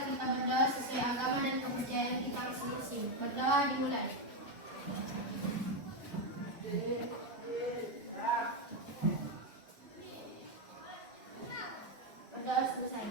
Marilah kita berdoa sesuai agama dan kepercayaan kita masing-masing. Berdoa dimulai. Berdoa selesai.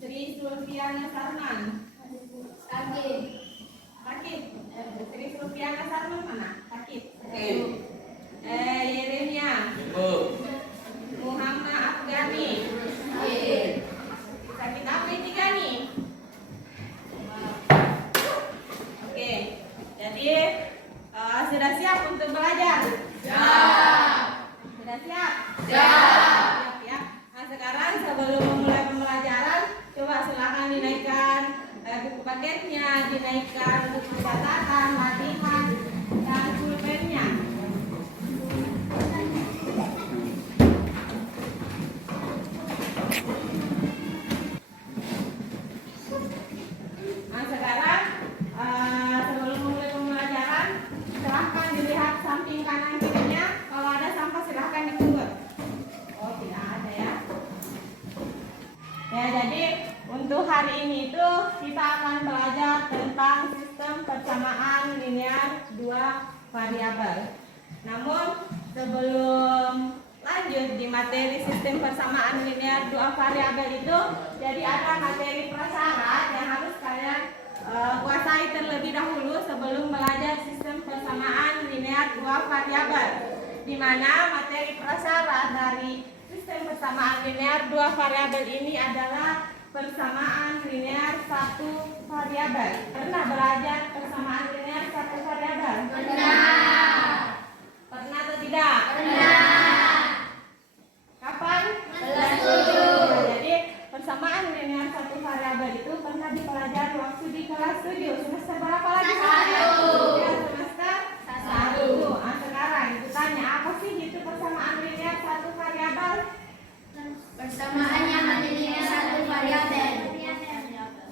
Sri Sulfiana Sarman. Sakit. Sakit. Sri Sulfiana Sarman mana? Sakit. Yeremia. Muhammad Afgani. Sakit apa ini Gani? Oke. Jadi sudah siap untuk belajar? Siap. Sudah siap? Siap. Ya. Nah, sekarang sebelum memulai pembelajaran, coba silakan dinaikkan buku paketnya, dinaikkan buku catatan, latihan, dan pulpennya. Nah, sekarang sebelum memulai pembelajaran, silahkan dilihat samping kanan kirinya. Kalau ada sampah silahkan dipungut. Oh, tidak ada ya. Ya, jadi untuk hari ini itu kita akan belajar tentang sistem persamaan linear dua variabel. Namun sebelum lanjut di materi sistem persamaan linear dua variabel itu, jadi ada materi prasyarat yang harus kalian kuasai terlebih dahulu sebelum belajar sistem persamaan linear dua variabel. Di mana materi prasyarat dari sistem persamaan linear dua variabel ini adalah persamaan linear satu variabel. Pernah belajar persamaan linear satu variabel? Pernah. Pernah atau tidak? Pernah. Kapan? Kelas 7. Jadi persamaan linear satu variabel itu pernah dipelajari waktu di kelas 7. Semester berapa lagi? 1. Ya, semester 1. Nah, sekarang itu tanya, apa sih itu persamaan linear satu variabel? Persamaan yang memiliki satu variabel.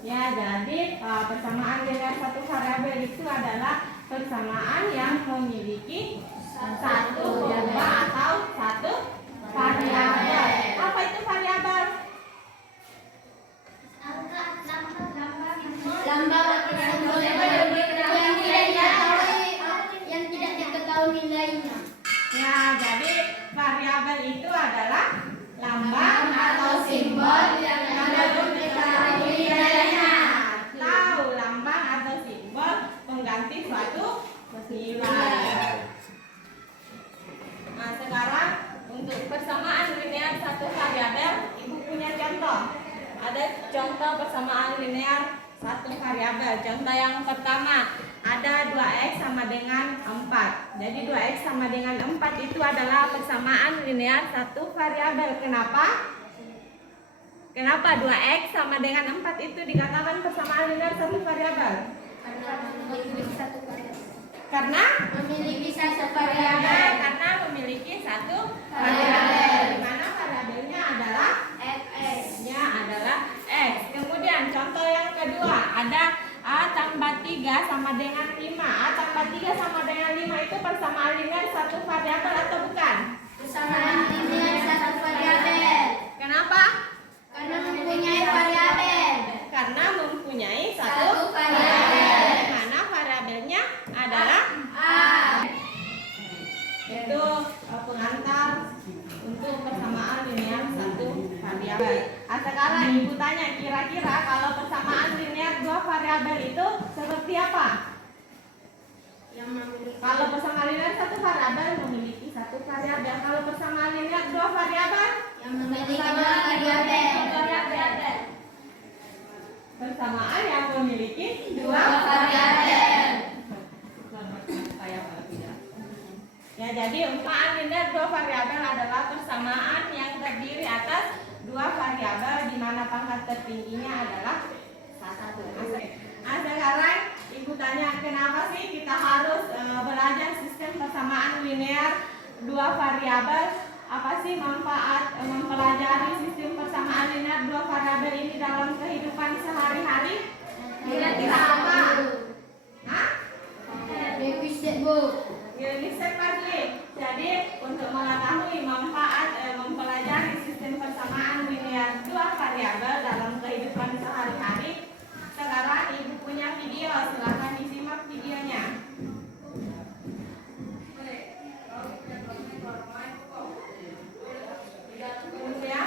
Ya, jadi persamaan linear satu variabel itu adalah persamaan yang memiliki satu lomba atau satu variabel. Apa itu variabel? Lambang atau simbol yang tidak diketahui nilainya. Ya, jadi variabel itu adalah lambang atau simbol yang belum diketahui nilainya. Tahu lambang atau simbol pengganti suatu nilai. Nah, sekarang untuk persamaan linear satu variabel, ibu punya contoh. Ada contoh persamaan linear satu variabel. Contoh yang pertama, ada 2x sama dengan 4. Jadi 2x sama dengan 4 itu adalah persamaan linear satu variabel. Kenapa? Kenapa 2x sama dengan 4 itu dikatakan persamaan linear satu variabel? Karena memiliki satu variabel. Karena Memiliki satu variabel. karena memiliki satu variabel. Di mana variabelnya adalah X. adalah x. Kemudian contoh yang kedua, ada a tambah 3 sama dengan 5. A tambah 3 sama dengan 5 itu persamaan linear satu variabel atau bukan? Persamaan linear satu variabel. Kenapa? Karena mempunyai variabel. Karena mempunyai Satu satu variabel. di mana variabelnya adalah A. itu pengantar untuk persamaan linear satu variabel. Nah, sekarang ibu tanya, kira-kira kalau persamaan linear dua variabel itu seperti apa? Yang memiliki Kalau persamaan linear satu variabel memiliki satu variabel. Kalau persamaan linear dua variabel yang memiliki dua variabel. Persamaan yang memiliki dua Dua variabel. Ya, Jadi persamaan linear dua variabel adalah persamaan yang terdiri atas dua variabel di mana pangkat tertingginya adalah satu. Nah, sekarang ibu tanya, kenapa sih kita harus belajar sistem persamaan linear dua variabel? Apa sih manfaat mempelajari sistem persamaan linear dua variabel ini dalam kehidupan sehari-hari? Kira-kira apa? Hah? Revisit, Bu. Bisa pasti. Jadi untuk mengetahui manfaat mempelajari sistem persamaan linear dua variabel dalam kehidupan sehari-hari, sekarang ibu punya video, silahkan disimak videonya. Kemudian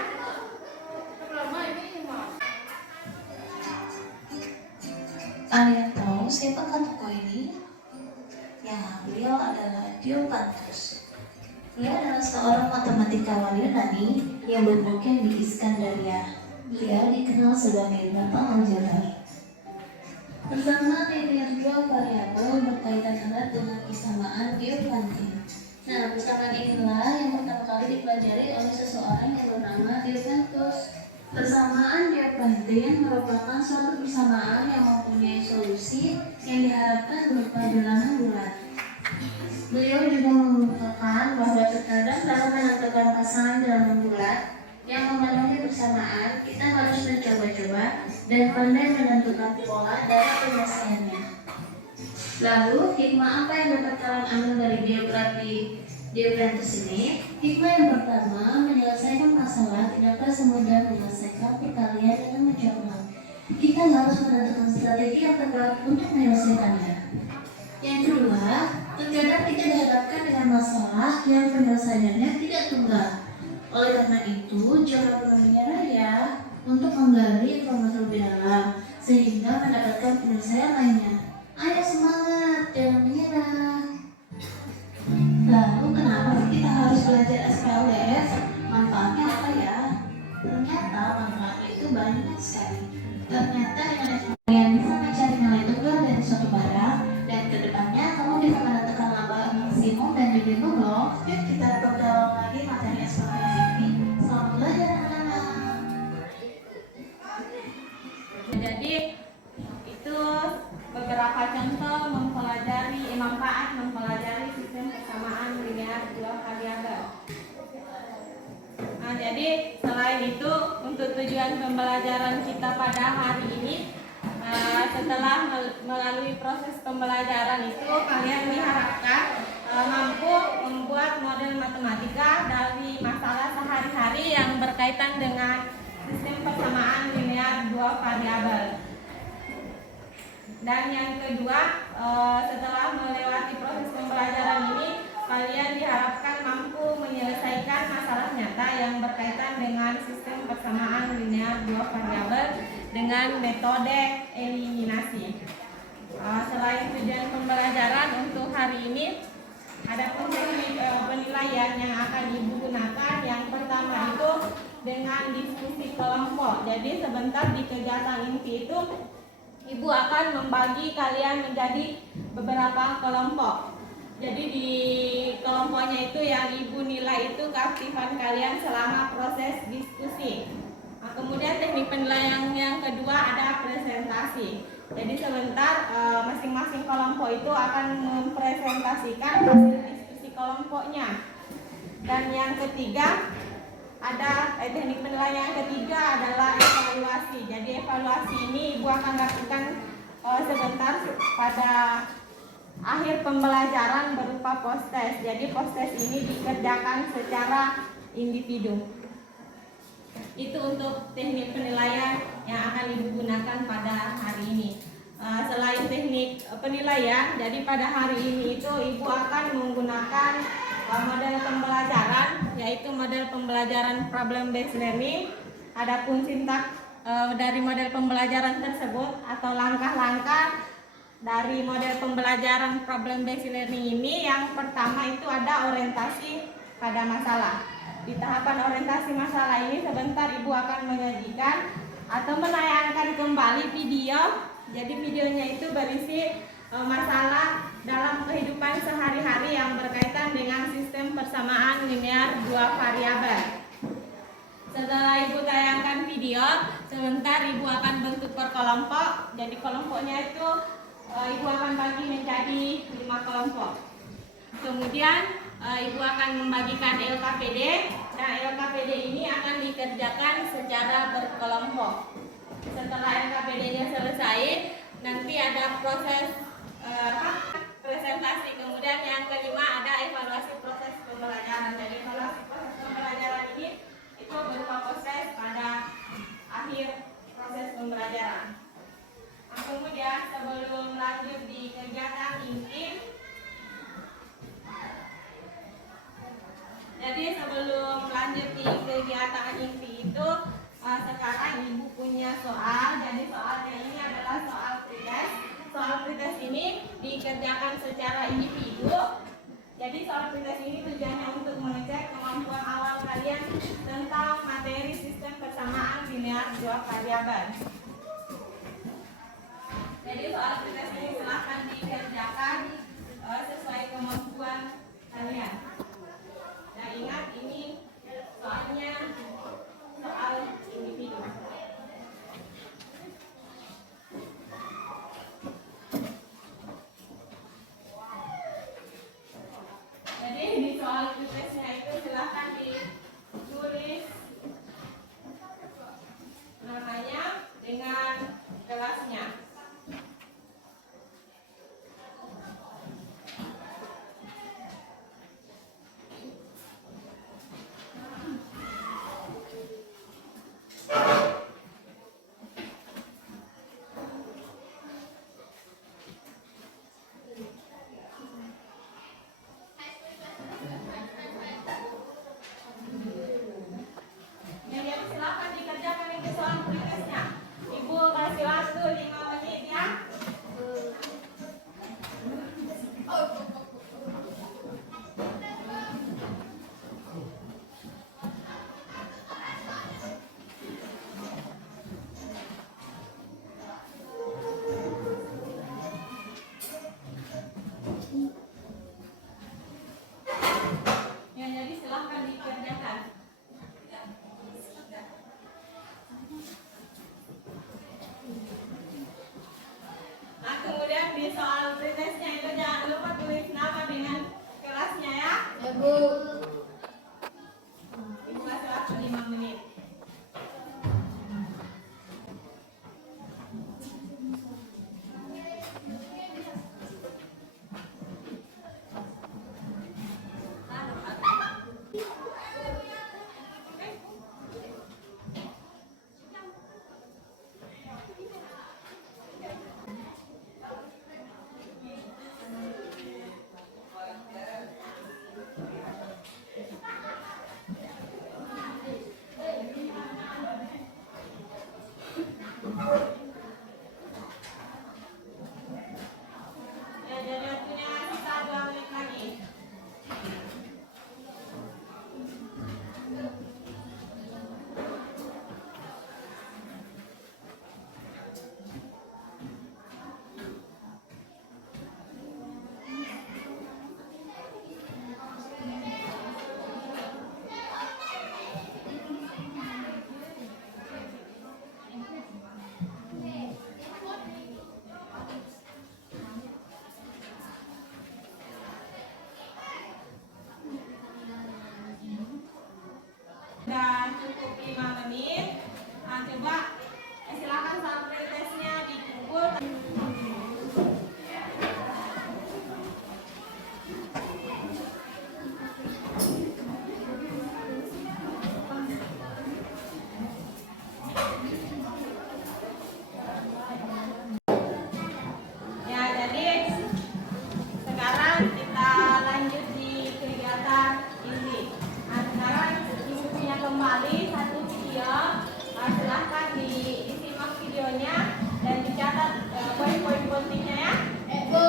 kalian tahu siapakah tokoh ini? Ya, beliau adalah Diopantus. Beliau adalah seorang matematikawan Yunani yang bermukim di Iskandaria. Beliau dikenal sebagai Bapak Aljabar. Persamaan linear dua variabel berkaitan erat dengan persamaan Diopantin. Nah, persamaan inilah yang pertama kali dipelajari oleh seseorang yang bernama Diopantus. Persamaan Diopantin merupakan suatu persamaan yang mempunyai solusi yang diharapkan berupa bilangan bulat. Beliau juga mengungkapkan bahwa terkadang dalam menentukan pasangan bilangan bulat yang memenuhi persamaan, kita harus mencoba-coba dan pandai menentukan pola dalam penyelesaiannya. Lalu, hikmah apa yang dapat kalian ambil dari Diopantus ini? Hikmah yang pertama, menyelesaikan masalah tidaklah semudah menyelesaikan perkalian dengan mencoba. Kita harus menentukan strategi yang tepat untuk menyelesaikannya. Yang kedua, terkadang kita dihadapkan dengan masalah yang penyelesaiannya tidak tunggal. Oleh karena itu, jangan pernah menyerah ya untuk menggali informasi lebih dalam sehingga mendapatkan penyelesaian lainnya. Ayo semangat, jangan menyerah. Lalu kenapa sih kita harus belajar SPLDS? Manfaatnya apa ya? Ternyata manfaatnya itu banyak sekali. Ternyata dengan kalian bisa mencari nilai tunggal dari suatu barang dan kedepannya kamu bisa menentukan laba maksimum dan minimum loh. Yuk kita perdalam lagi materi SPLDS ini. Selamat belajar anak-anak. jadi itu beberapa contoh manfaat mempelajari sistem persamaan linear dua variabel. Nah, jadi selain itu untuk tujuan pembelajaran kita pada hari ini, setelah melalui proses pembelajaran itu kalian diharapkan mampu membuat model matematika dari masalah sehari-hari yang berkaitan dengan sistem persamaan linear dua variabel. Dan yang kedua, setelah melewati proses pembelajaran ini, kalian diharapkan mampu menyelesaikan masalah nyata yang berkaitan dengan sistem persamaan linear dua variabel dengan metode eliminasi. Selain tujuan pembelajaran untuk hari ini, ada teknik penilaian yang akan ibu gunakan. Yang pertama itu dengan diskusi kelompok. Jadi sebentar di kegiatan inti itu ibu akan membagi kalian menjadi beberapa kelompok. Jadi di kelompoknya itu yang ibu nilai itu keaktifan kalian selama proses diskusi. Nah, kemudian teknik penilaian yang kedua ada presentasi. Jadi sebentar masing-masing kelompok itu akan mempresentasikan hasil diskusi kelompoknya. Dan yang ketiga ada teknik penilaian yang ketiga adalah evaluasi. Jadi evaluasi ini ibu akan lakukan sebentar pada akhir pembelajaran berupa post test. Jadi post test ini dikerjakan secara individu. Itu untuk teknik penilaian yang akan ibu gunakan pada hari ini. Selain teknik penilaian, jadi pada hari ini itu ibu akan menggunakan model pembelajaran, yaitu model pembelajaran problem based learning. Adapun sintak dari model pembelajaran tersebut atau langkah-langkah dari model pembelajaran problem based learning ini, yang pertama itu ada orientasi pada masalah. Di tahapan orientasi masalah ini sebentar ibu akan menyajikan atau menayangkan kembali video. Jadi videonya itu berisi masalah dalam kehidupan sehari-hari yang berkaitan dengan sistem persamaan linear dua variabel. Setelah Ibu tayangkan video, sebentar Ibu akan bentuk per kelompok. Jadi kelompoknya itu Ibu akan bagi menjadi 5 kelompok. Kemudian Ibu akan membagikan LKPD, dan LKPD ini akan dikerjakan secara berkelompok. Setelah LKPD-nya selesai, nanti ada proses presentasi. Kemudian yang kelima ada evaluasi proses pembelajaran. Jadi evaluasi proses pembelajaran ini itu berupa proses pada akhir proses pembelajaran. Nah, kemudian sebelum lanjut di kegiatan inti, jadi sebelum lanjut di kegiatan inti itu sekarang Ibu punya soal. Jadi soalnya ini adalah soal pretest. Soal pretest ini dikerjakan secara individu. Jadi soal pretest ini tujuannya untuk mengecek kemampuan awal kalian tentang materi sistem persamaan linear dua variabel. Jadi soal pretest ini silahkan dikerjakan sesuai kemampuan kalian. Nah, ingat ini soalnya soal individu. Jadi di soal pretestnya itu silahkan ditulis namanya dengan kelasnya. Silahkan dikerjakan itu soal pretestnya. Ibu kasih waktu 5 menit ya. Ya, jadi silahkan dikerjakan. Nah, kemudian di soal pretestnya itu jangan lupa tulis nama dengan kelasnya ya. Ya, Bu. Ibu kasih waktu 5 menit. Ya, jadi waktunya sisa 2 menit lagi. Dan cukup 5 menit. Nah, coba silakan soal pretestnya dikumpul. Ya, jadi sekarang kita lanjut di kegiatan ini. Nah, sekarang Ibu punya kembali satu video. Silahkan disimak videonya dan dicatat poin-poin pentingnya ya. Bu.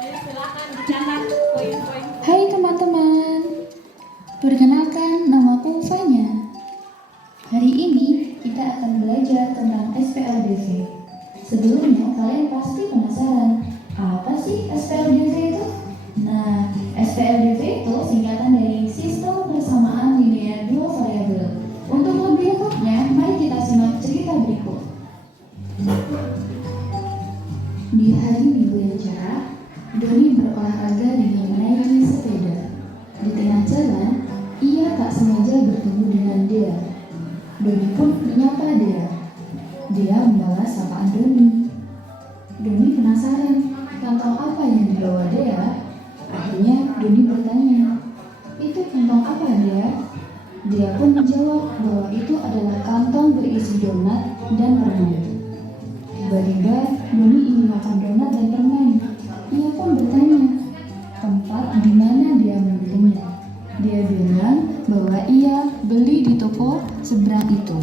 Jadi silahkan dicatat poin-poin. Hai teman-teman, perkenalkan Sebelumnya kalian pasti penasaran, apa sih SPLDV itu? Nah, SPLDV itu singkatan dari Sistem Persamaan Linear Dua Variabel. Untuk lebih lengkapnya, mari kita simak cerita berikut. Di hari Minggu yang cerah, Doni berolahraga dengan menaiki sepeda. Di tengah jalan, ia tak sengaja bertemu dengan Dea. Doni pun menyapa Dea. Dea membalas sapaan Doni. Doni penasaran, kantong apa yang dibawa Dea? Akhirnya Doni bertanya, "Itu kantong apa, Dea?" Dia pun menjawab bahwa itu adalah kantong berisi donat dan permen. Tiba-tiba Doni ingin makan donat dan permen. Ia pun bertanya tempat di mana dia membelinya. Dia bilang bahwa ia beli di toko seberang itu.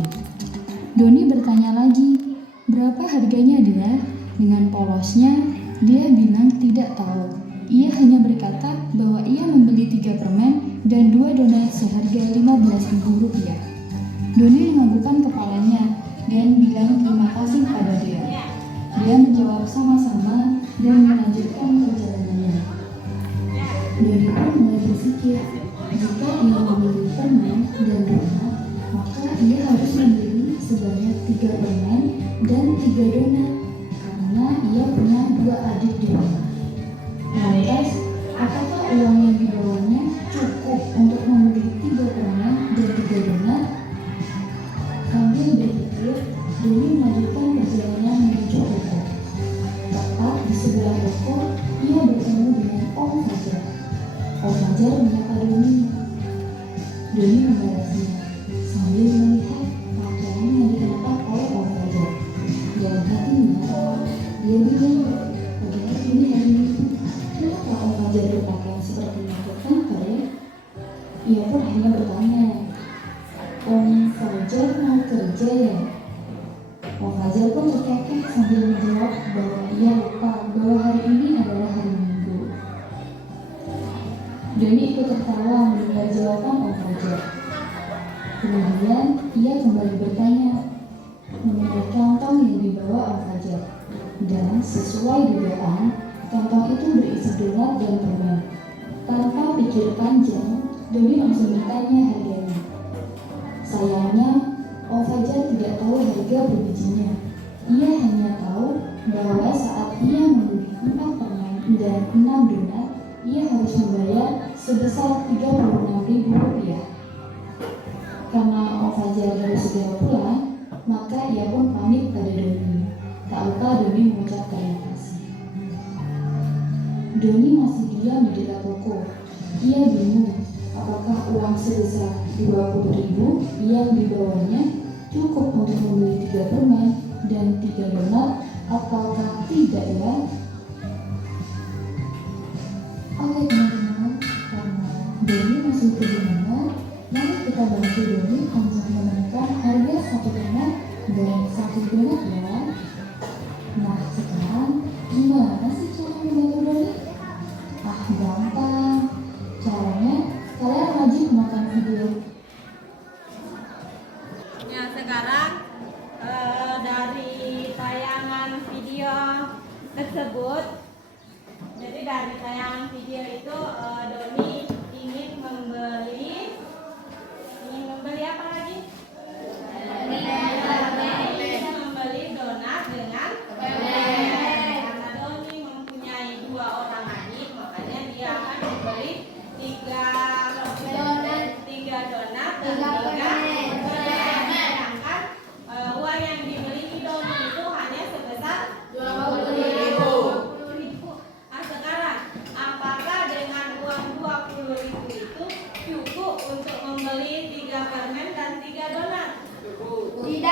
Doni bertanya lagi, "Berapa harganya, Dia?" Dengan polosnya, dia bilang tidak tahu. Ia hanya berkata bahwa ia membeli 3 permen dan 2 donat seharga Rp15.000. Doni menganggukkan kepalanya dan bilang terima kasih pada dia. Dia menjawab sama-sama dan melanjutkan perjalanannya. Doni pun mulai berpikir, jika ia membeli permen dan donat, maka ia harus membeli sebanyak 3 permen dan 3 donat, karena ia punya 2 adik di rumah. Lantas, apakah uang yang dibawanya cukup untuk membeli 3 permen dan 3 donat? Sambil berpikir, Doni melanjutkan perjalanan menuju toko. Tepat di sebelah toko, ia bertemu dengan Om Fajar. Om Fajar menyapa Doni. Doni membalasnya sambil melihat pakaian yang dikenakan oleh Om Fajar. Dalam hatinya, dia bilang, "Padahal ini hari Minggu, kenapa Om Fajar berpakaian seperti makhluk tanpa ya?" Ia pun hanya bertanya, "Om Fajar mau kerja ya?" Om Fajar pun terkekeh sambil menjawab bahwa ia lupa bahwa hari ini adalah hari Minggu. Doni ikut tertawa mendengar jawaban Om Fajar. Kemudian ia kembali bertanya mengenai kantong yang dibawa Om Fajar. Dan sesuai dugaan, kantong itu berisi donat dan permen. Tanpa pikir panjang, Doni langsung bertanya harganya. Sayangnya, Om Fajar tidak tahu harga berbijinya. Ia hanya tahu bahwa saat ia membeli 4 permen dan 6 donat, ia harus membayar sebesar Rp36.000. Karena Om Fajar harus segera pulang, maka ia pun pamit pada Doni. Tak lupa Doni mengucap terima kasih. Doni masih diam di dekat toko. Ia bingung apakah uang sebesar Rp20.000 yang dibawanya cukup untuk membeli 3 permen dan 3 donat ataukah tidak ya? Oke teman-teman, karena Doni masih kebingungan, mari kita bantu Doni untuk menemukan harga 1 permen dan 1 donat ya. Nah sekarang gimana sih cara membantu Doni? Gampang. Caranya kalian wajib menonton video. Ya, sekarang dari tayangan video tersebut, jadi dari tayangan video itu Doni ingin membeli apa lagi? Ingin membeli donat dengan permen. Karena Doni mempunyai 2 orang adik, makanya dia akan membeli 3 donat dan 3 permen. Sedangkan uang yang dimiliki Doni itu hanya sebesar Rp20.000. Nah sekarang, apakah dengan uang Rp20.000 itu cukup untuk membeli 3 permen dan 3 donat? Tidak.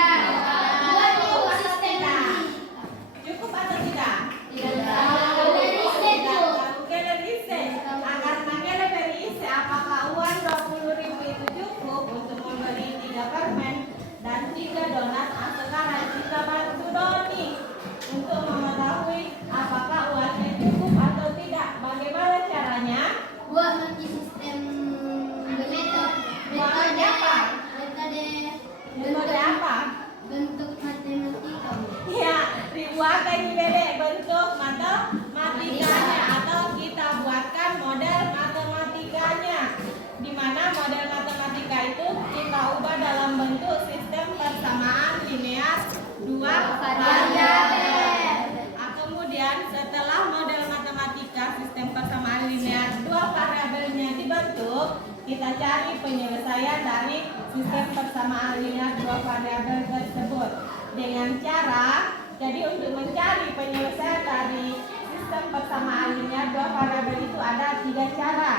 buatkan ini Dedek bentuk matematikanya atau kita buatkan model matematikanya. Di mana model matematika itu kita ubah dalam bentuk sistem persamaan linear dua variabel. Kemudian setelah model matematika sistem persamaan linear dua variabelnya dibentuk, kita cari penyelesaian dari sistem persamaan linear dua variabel tersebut dengan cara, jadi untuk mencari penyelesaian dari sistem persamaan linear dua variabel itu ada 3 cara.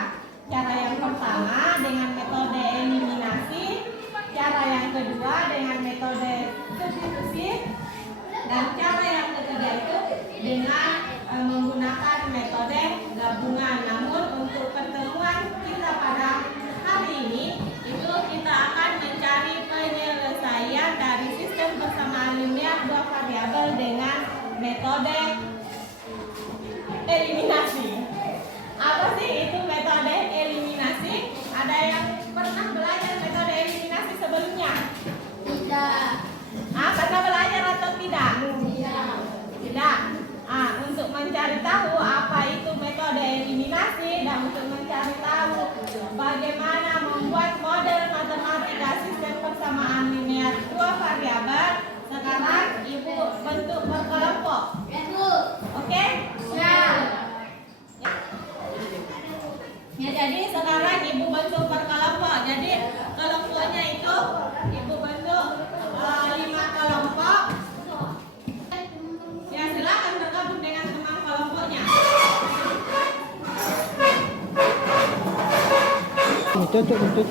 Cara yang pertama dengan metode eliminasi, cara yang kedua dengan metode substitusi, dan cara yang ketiga itu dengan menggunakan metode gabungan. Namun untuk pertemuan kita pada hari ini itu kita akan mencari penyelesaian dari sistem persamaan linear dua variabel dengan metode eliminasi. Apa sih itu metode eliminasi? Ada yang pernah belajar metode eliminasi sebelumnya? Tidak. Pernah belajar atau tidak? Tidak. Untuk mencari tahu apa itu metode eliminasi dan untuk mencari tahu bagaimana membuat model matematika sistem persamaan linear dua variabel, sekarang Ibu bentuk berkelompok. Oke? Ya, jadi sekarang Ibu bentuk berkelompok. Jadi kelompoknya itu Ibu bentuk 5 kelompok. Ya, silakan bergabung dengan teman kelompoknya. Tutup.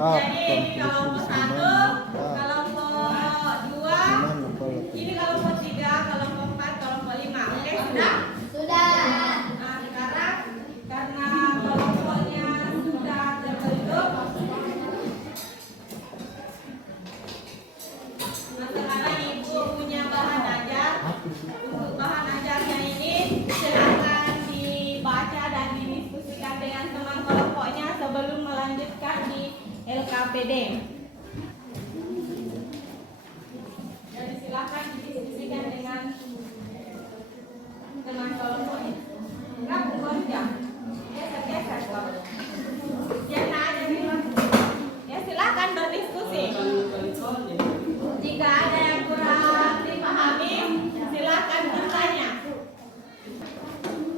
Jadi kelompok 1, kelompok 2, ini kelompok 3, kelompok 4, kelompok 5. Oke, sudah? Sudah. Nah, sekarang karena kelompoknya sudah terbentuk, nah sekarang Ibu punya bahan ajar. Untuk bahan ajarnya ini silakan dibaca dan didiskusikan dengan teman kelompoknya sebelum melanjutkan di LKPD. Jadi silakan didiskusikan dengan teman kelompoknya. Gabung kerja. Geser kok. Jangan aja nih. Ya silakan berdiskusi. Jika ada yang kurang dipahami, silakan bertanya.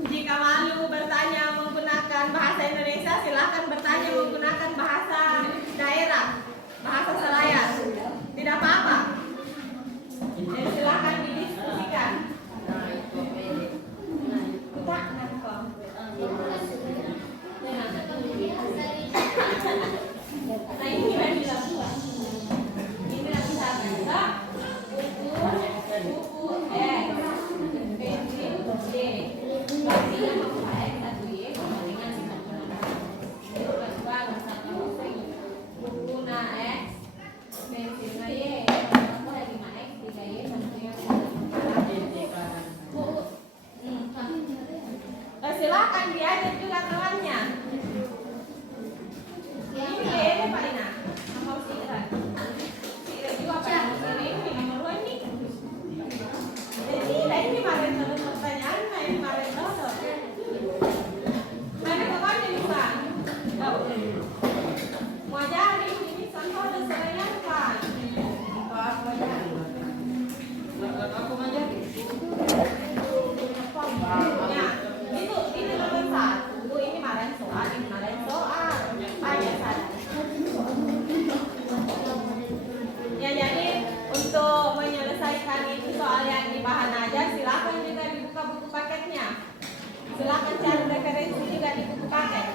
Jika malu bertanya menggunakan bahasa Indonesia, silakan bertanya menggunakan bahasa daerah, bahasa Selayar. Tidak apa-apa. Jadi silakan didiskusikan. Nah ini tidak dilakukan. Ini tidak bisa buka buku X, pensil D. Pastinya buka X 1Y dengan buku na X, pensil na Y, lagi mana X 3Y 1Y. silakan diajak juga temannya. Ini ya Pak Ina. Nomor sirat. Sirat juga Pak Ina. Ini nomor 2 ini. Jadi ini kemarin terus pertanyaan, ini kemarin terus. Mana kapan ini Pak? Mau ajarin ini contoh dan sebenarnya Pak. Aku ajarin. Aku ajarin. Ya, itu nomor 1. Ini kemarin soal, ini kemarin soal. Aja saja. Ya, jadi untuk menyelesaikan itu soal yang di bahan aja, silakan juga dibuka buku paketnya. Silakan cari referensi juga di buku paket.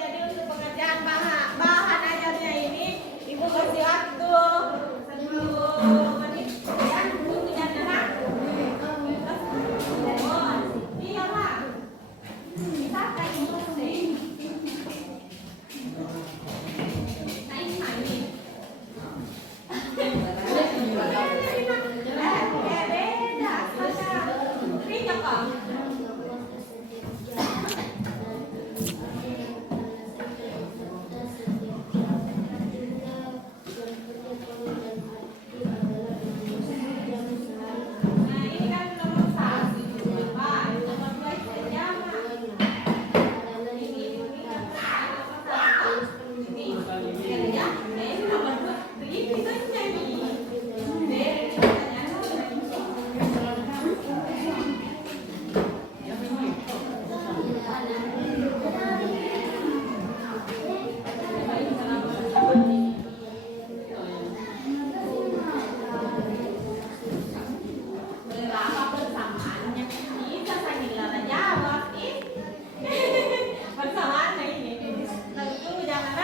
Jadi untuk pengerjaan bahan ajarnya ini, ibu kasih waktu 10 menit. Ya, tunggu jangan nak. Iya Pak. Kita kayak ini. Nah ini mana?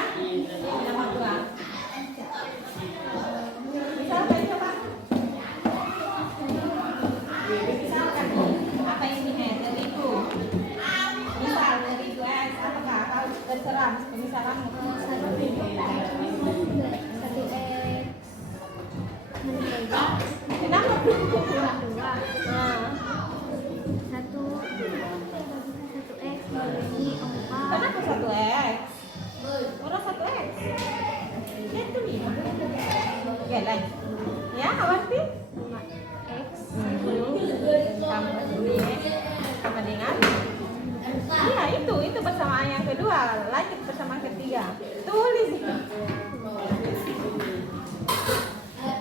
Terserah, misalnya kenapa? Kenapa 1X? Orang 1X? Ya itu 5. Oke, lanjut. Ya, awasi. X tambah 2X sama dengan iya itu persamaan yang kedua, lanjut persamaan ketiga. Tulis.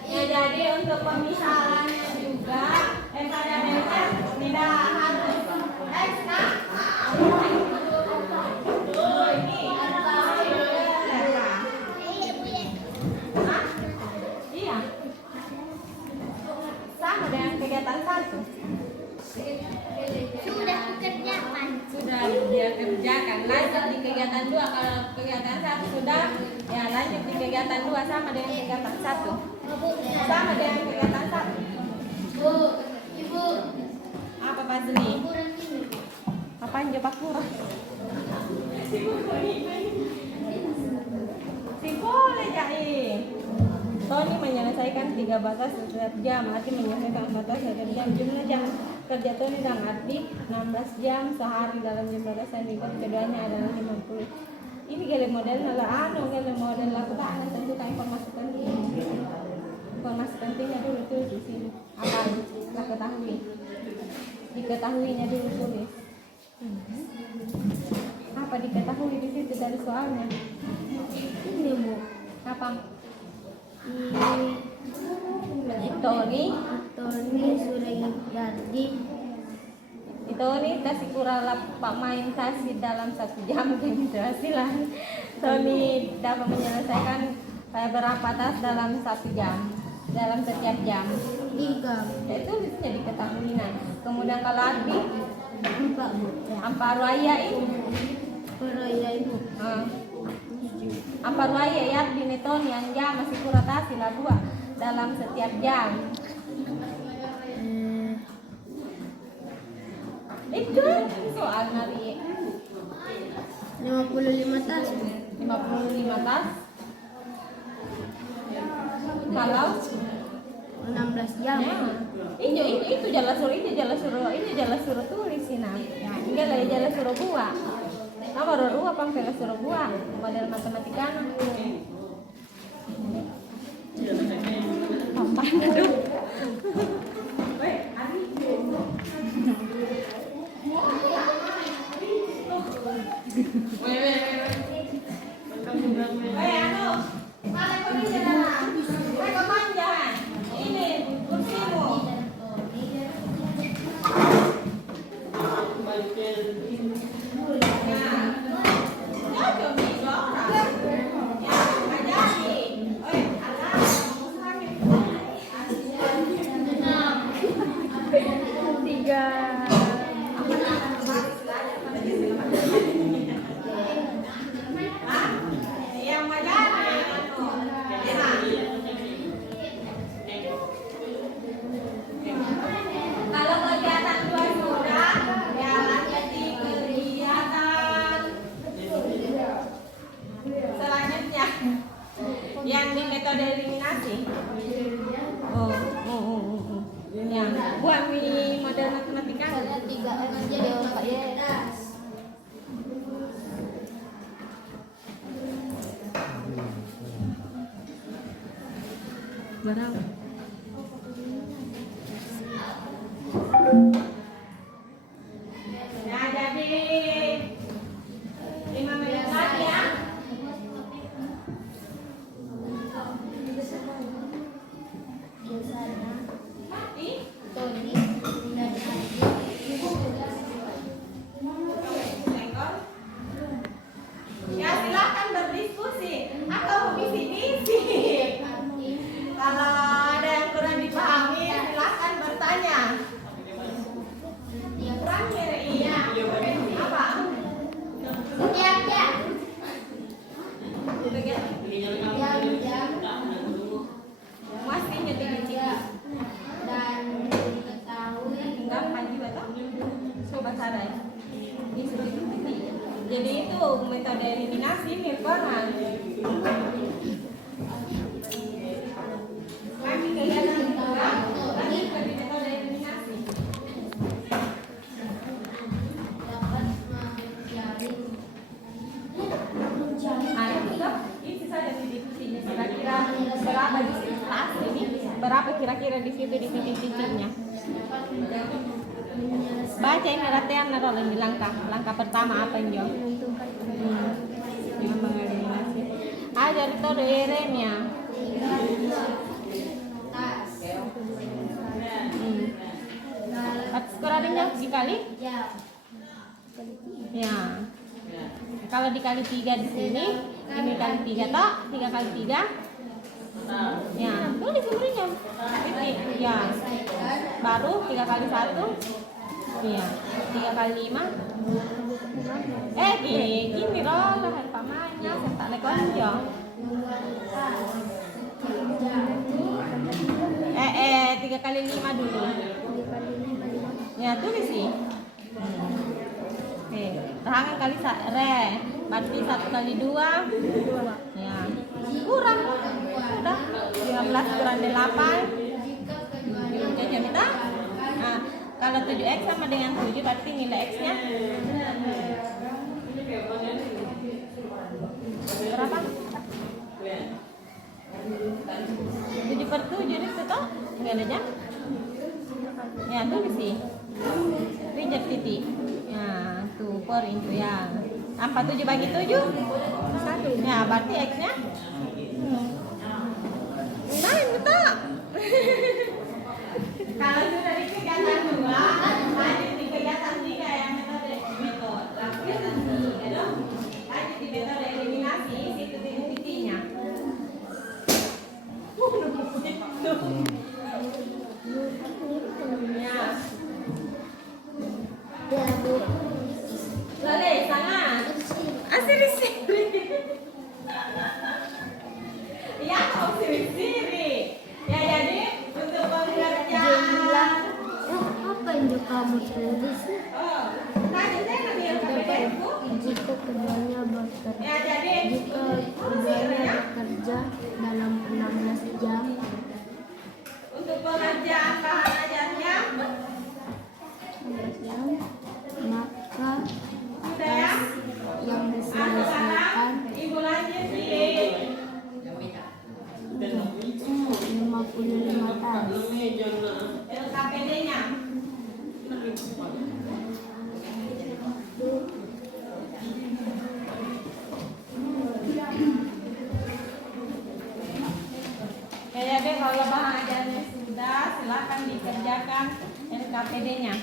Ya jadi untuk pemisalannya juga pada dasarnya tidak harus X nah. Iya. Sama dengan kegiatan 1. Sudah dia kerjakan, lanjut di kegiatan 2. Kalau kegiatan 1 sudah, ya lanjut di kegiatan 2 sama dengan kegiatan 1. Sama dengan kegiatan 1. Ibu. Apa Pak Zeni? Apaan Pak Kurang? Boleh jadi. Tony menyelesaikan 3 batas setiap jam. Arti menyelesaikan batas setiap jam. Jumlah jam kerja Tony dalam arti 16 jam sehari dalam jam batasan ikut keduanya adalah 50. Ini gele model gele model lakukan tentukan informasi penting. Informasi pentingnya dulu tulis di sini. Apa? Nah, ketahui. Diketahuinya dulu tulis. Apa diketahui di situ dari soalnya? Ini Bu. Apa? Tony sudah jadi. Tony kasih kurang pak main kasih dalam 1 jam keberhasilan. Tony dapat menyelesaikan berapa tas dalam 1 jam, dalam setiap jam. 3. Itu bisa diketahui. Nah, kemudian kalau arti amparwaya ini. Amparwaya ya di Tony yang jam masih kurang tas sila 2 dalam setiap jam. Itu soal nari 55 tas. 55 tas. Kalau 16 jam. ya, itu jala suruh tulis sih nah. Ya, enggak lah jala suruh buat. Nah, baru dua pangkal suruh buat model matematika. Apa aduh. Kalau kegiatan dua sudah, ya lanjut di kegiatan selanjutnya yang di metode eliminasi. Ya, buat model matematika. 3 aja deh Pak ya. Berapa? Nah, jadi 5 menit lagi ya. Mati. Ya silakan berdiskusi atau bisik-bisik. Kalau ada yang kurang dipahami, silakan bertanya. Terakhir iya. Apa? Ya. Masih nyetik-nyetik. Dan diketahui Enggak pagi betul. Sobat sarai. Jadi itu metode eliminasi Nirvana. Kami kegiatan kedua, lanjut ke metode eliminasi. dapat menjalin Isi saja titik-titiknya kira-kira berapa di situ ini? Berapa kira-kira di situ di titik-titiknya? Baca ini latihan naruh di langkah pertama apa yang jauh? Yang mengeliminasi. Ada metode Yeremia. tas. Sekurangnya dikali? Ya. Ya. Kalau dikali 3 di sini, ini kali 3 toh, 3 kali 3. Ya, tulis sumbernya. Titik. Ya. Baru 3 kali 1. Iya. 3 kali 5. Gini loh, lahir pamannya, saya tak lekon aja. 3 kali 5 dulu. Ya, tulis sih. Tangan kali re, berarti 1 kali 2. Ya. Kurang. Udah. 15 kurang 8. Jadi kita. Nah, kalau 7x sama dengan 7 berarti nilai x-nya berapa? 7/7 itu toh? Enggak ada jam? Ya, tulis sih. Reject titik. Ya, tuh per into ya. 47 bagi 7? 1. Ya, berarti x-nya 9 betul. Kalau sudah di kegiatan 2, lanjut di kegiatan 3 yang metode lanjut di metode eliminasi, situ titik-titiknya. Ya. Lale, sangat. Asiri-siri. Ya, kau siri-siri. Ya, jadi untuk pengerjaan. Apa yang kamu tulis? Tadi saya ngambil PDF-ku. Jika keduanya bekerja, Ya, jadi jika keduanya bekerja dalam 16 jam KPD-nya. Ya deh, kalau bahan ajarnya sudah, silakan dikerjakan LKPD-nya.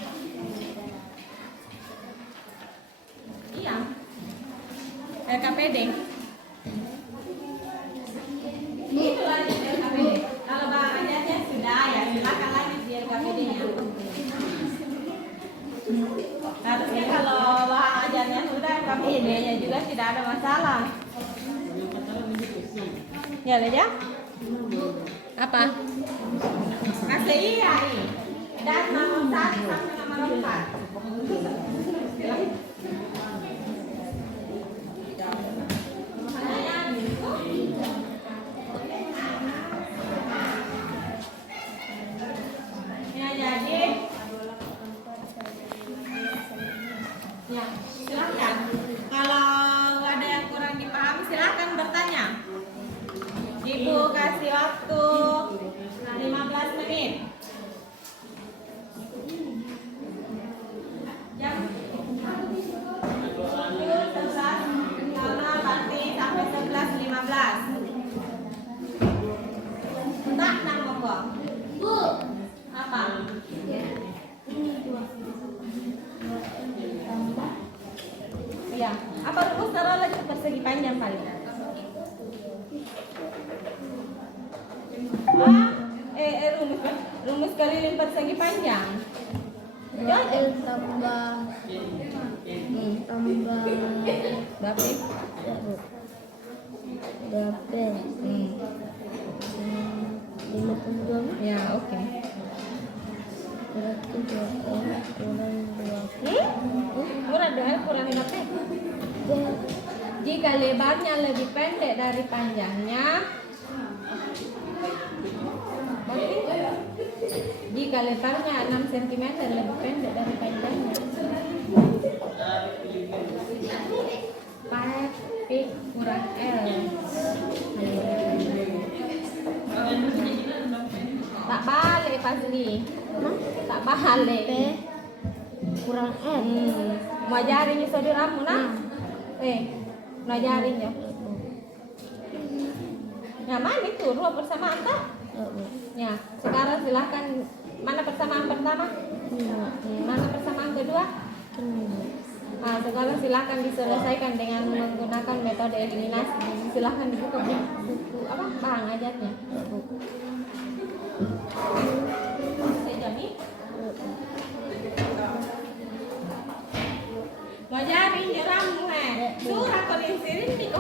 Iya, LKPD. Itu lanjut LKPD. Kalau bahan ajarnya sudah, ya silakan lanjut di LKPD-nya. Harusnya kalau bahan ajarnya sudah, LKPD-nya juga tidak ada masalah. Ya, ya. Apa? Kasih iya ini. Dan nomor 1 sampai nomor 4. Ya jadi. Ya, silakan. Kalau ada yang kurang dipahami silakan bertanya. Ibu kasih waktu 15 menit. Jam 11 karena berarti sampai 11.15. Tak nang kok. Bu. Apa? Iya. Apa rumus taruh lagi persegi panjang paling? Rumus keliling persegi panjang. L tambah Berapa? berapa? 52 Ya, oke. berarti 2L kurang 2. Kurang 2L kurang berapa? Jika lebarnya lebih pendek dari panjangnya, berarti jika lebarnya 6 cm lebih pendek dari panjangnya, P kurang L. Tak balik pasti. Tak balik. P kurang L. Mau ajarin saudaramu nah? Mau ajarin ya. Nah, mana itu ruang persamaan tak? Ya, sekarang silahkan. Mana persamaan pertama? Mana persamaan kedua? Nah, sekarang silahkan diselesaikan dengan menggunakan metode eliminasi. Silahkan dibuka buku apa bahan ajarnya. Sejami. Wajarin jeramu surah kolinsirin di kau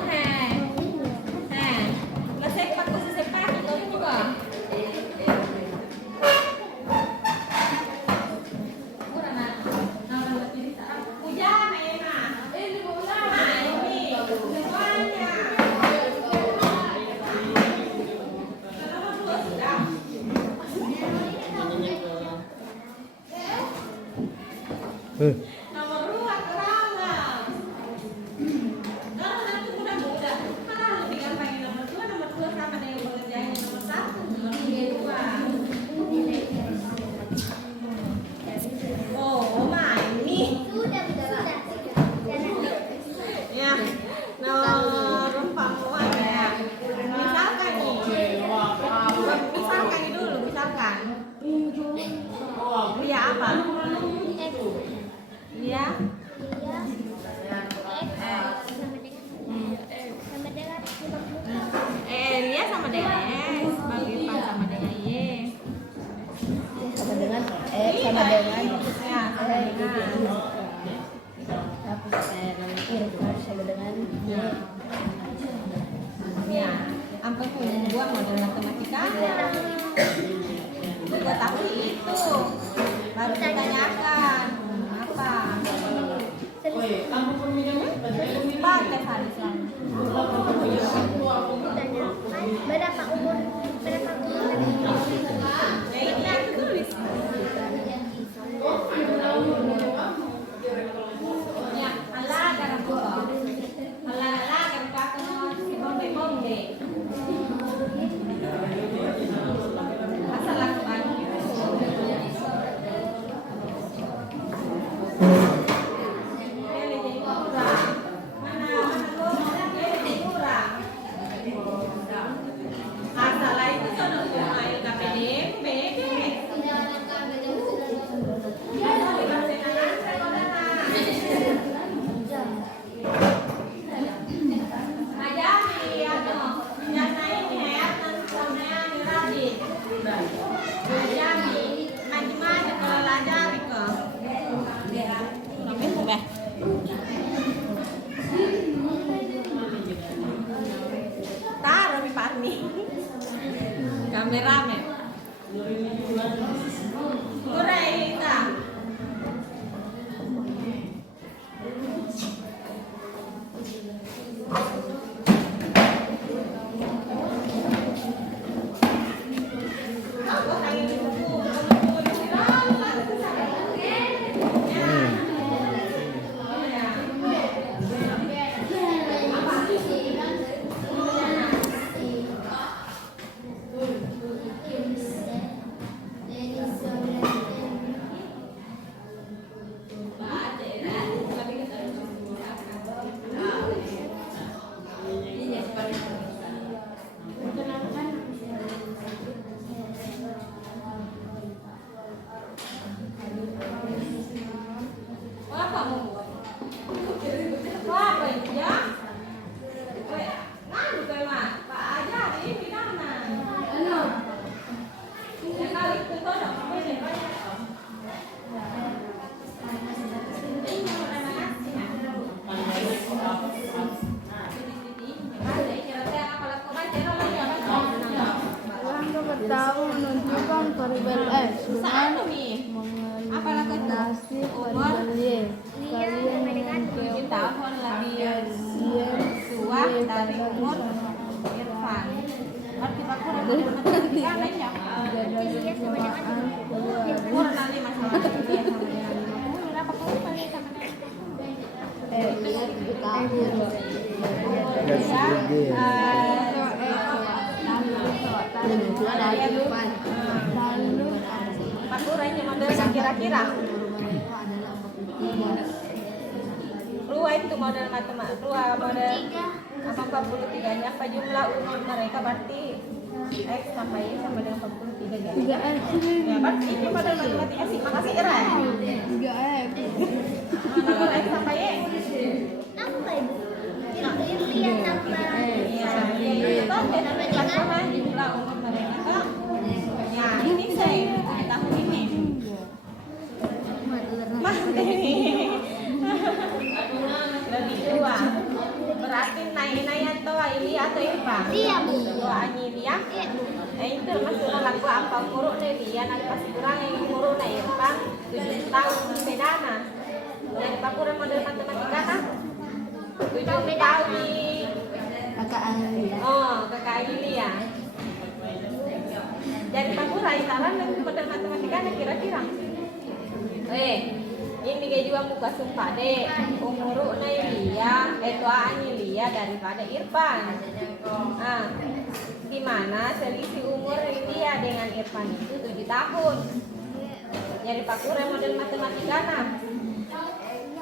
sepak ko sepak ito juga. Nomor 2 kerana. Kalau nanti mudah-mudah, kalau lebih gampang nomor 2 sama dengan pengerjaan nomor 1, nomor 2. Oh, ini. Sudah. Ya, nomor 4 ya. Misalkan nih dulu, misalkan. Dia apa? Jadi, macam-macam kalau belajar ke. Tapi sudah. Taruh di parmi. Kameramen. Kurai kita. Tahu menunjukkan variabel x dengan mengenasi variabel y. Kalian menentukan tahun lebih tua dari umur Irfan. Arti baku matematika lainnya. Umur nanti masalah dia sama dengan 50. Berapa kali paling sama dengan? 7 tahun. Lalu Pak Kurainya model kira-kira. Dua itu model matematika, dua model apa 43-nya apa jumlah umur mereka berarti X sampai Y sama dengan 43 ya. 3x. Ya berarti ini model matematika sih, makasih Iran. 3x. Nomor X sampai Y. Apa ibu? Itu lihat apa? Iya, itu sama jumlah umur mereka. Ya, ini saya 7 tahun ini. Lebih tua. Berarti naik atau ini atau Irfan? Iya, Bu. Dua ani dia. Itu maksudnya lagu apa umur dia nanti pasti kurang yang umur Irfan 7 tahun bedana. Dan Pak Kurang model matematika kan? 7 tahun nih. Kakak Alia. Oh, kakak Alia. Jadi Pak Kurang saran model matematika kira-kira. Ini kayak juga muka sumpah deh. Umur Nailia, Lia daripada Irfan. Nah, gimana selisih umur dia dengan Irfan itu 7 tahun. Jadi Pak Kurang model matematika nah.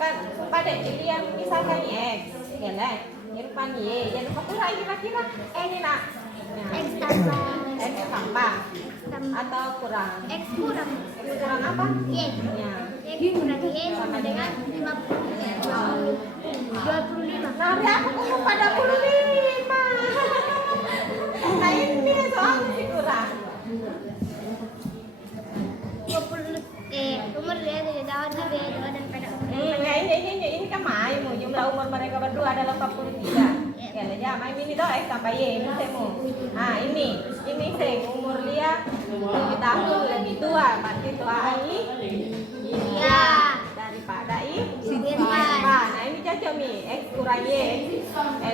Kan sumpah deh, Lia misalkan X, ya lah. Irfan Y, jadi Pak Kurang kira-kira ini nak. X tambah X tambah atau kurang? X kurang X kurang apa? Y. Ya. X kurang Y sama dengan 25. Nah, berapa kamu pada 25? Nah, ini soalnya sih kurang. 20 umur dia 7 tahun lebih tua daripada umur Ya, ini kan main jumlah umur mereka berdua adalah 43. Ya, aja main ini doang X sampai Y ini semu. Nah, ini saya umur dia 7 tahun lebih tua, berarti tua Ani. Iya, daripada Irfan. Nah, ini cocok nih, X kurang Y.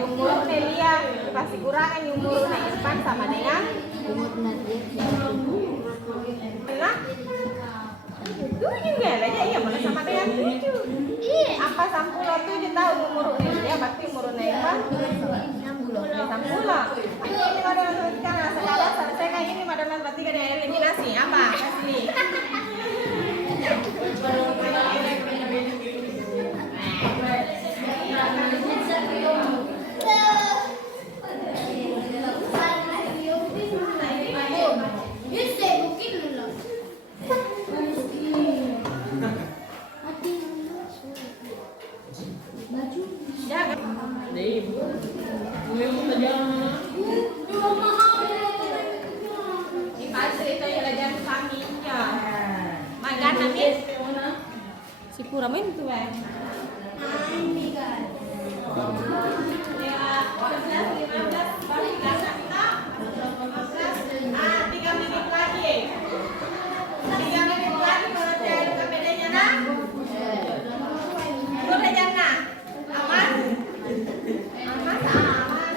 Umur Nelia pasti kurang kan umur Irfan sama dengan Umur Nadia. Nah, 7 ya lah ya, mana sama dengan 7. Apa 7 tahun umur Nelia berarti umur Irfan 60. Ini matematika sekarang selesai kayak ini matematika dari eliminasi apa? Kasih. Ini pasti itu ya Ikuramin tuh ya. Ya, 11, 15, baru 3 menit lagi. 3 menit lagi kalau saya KPD-nya nah. Udah jangan. Aman? Aman, aman.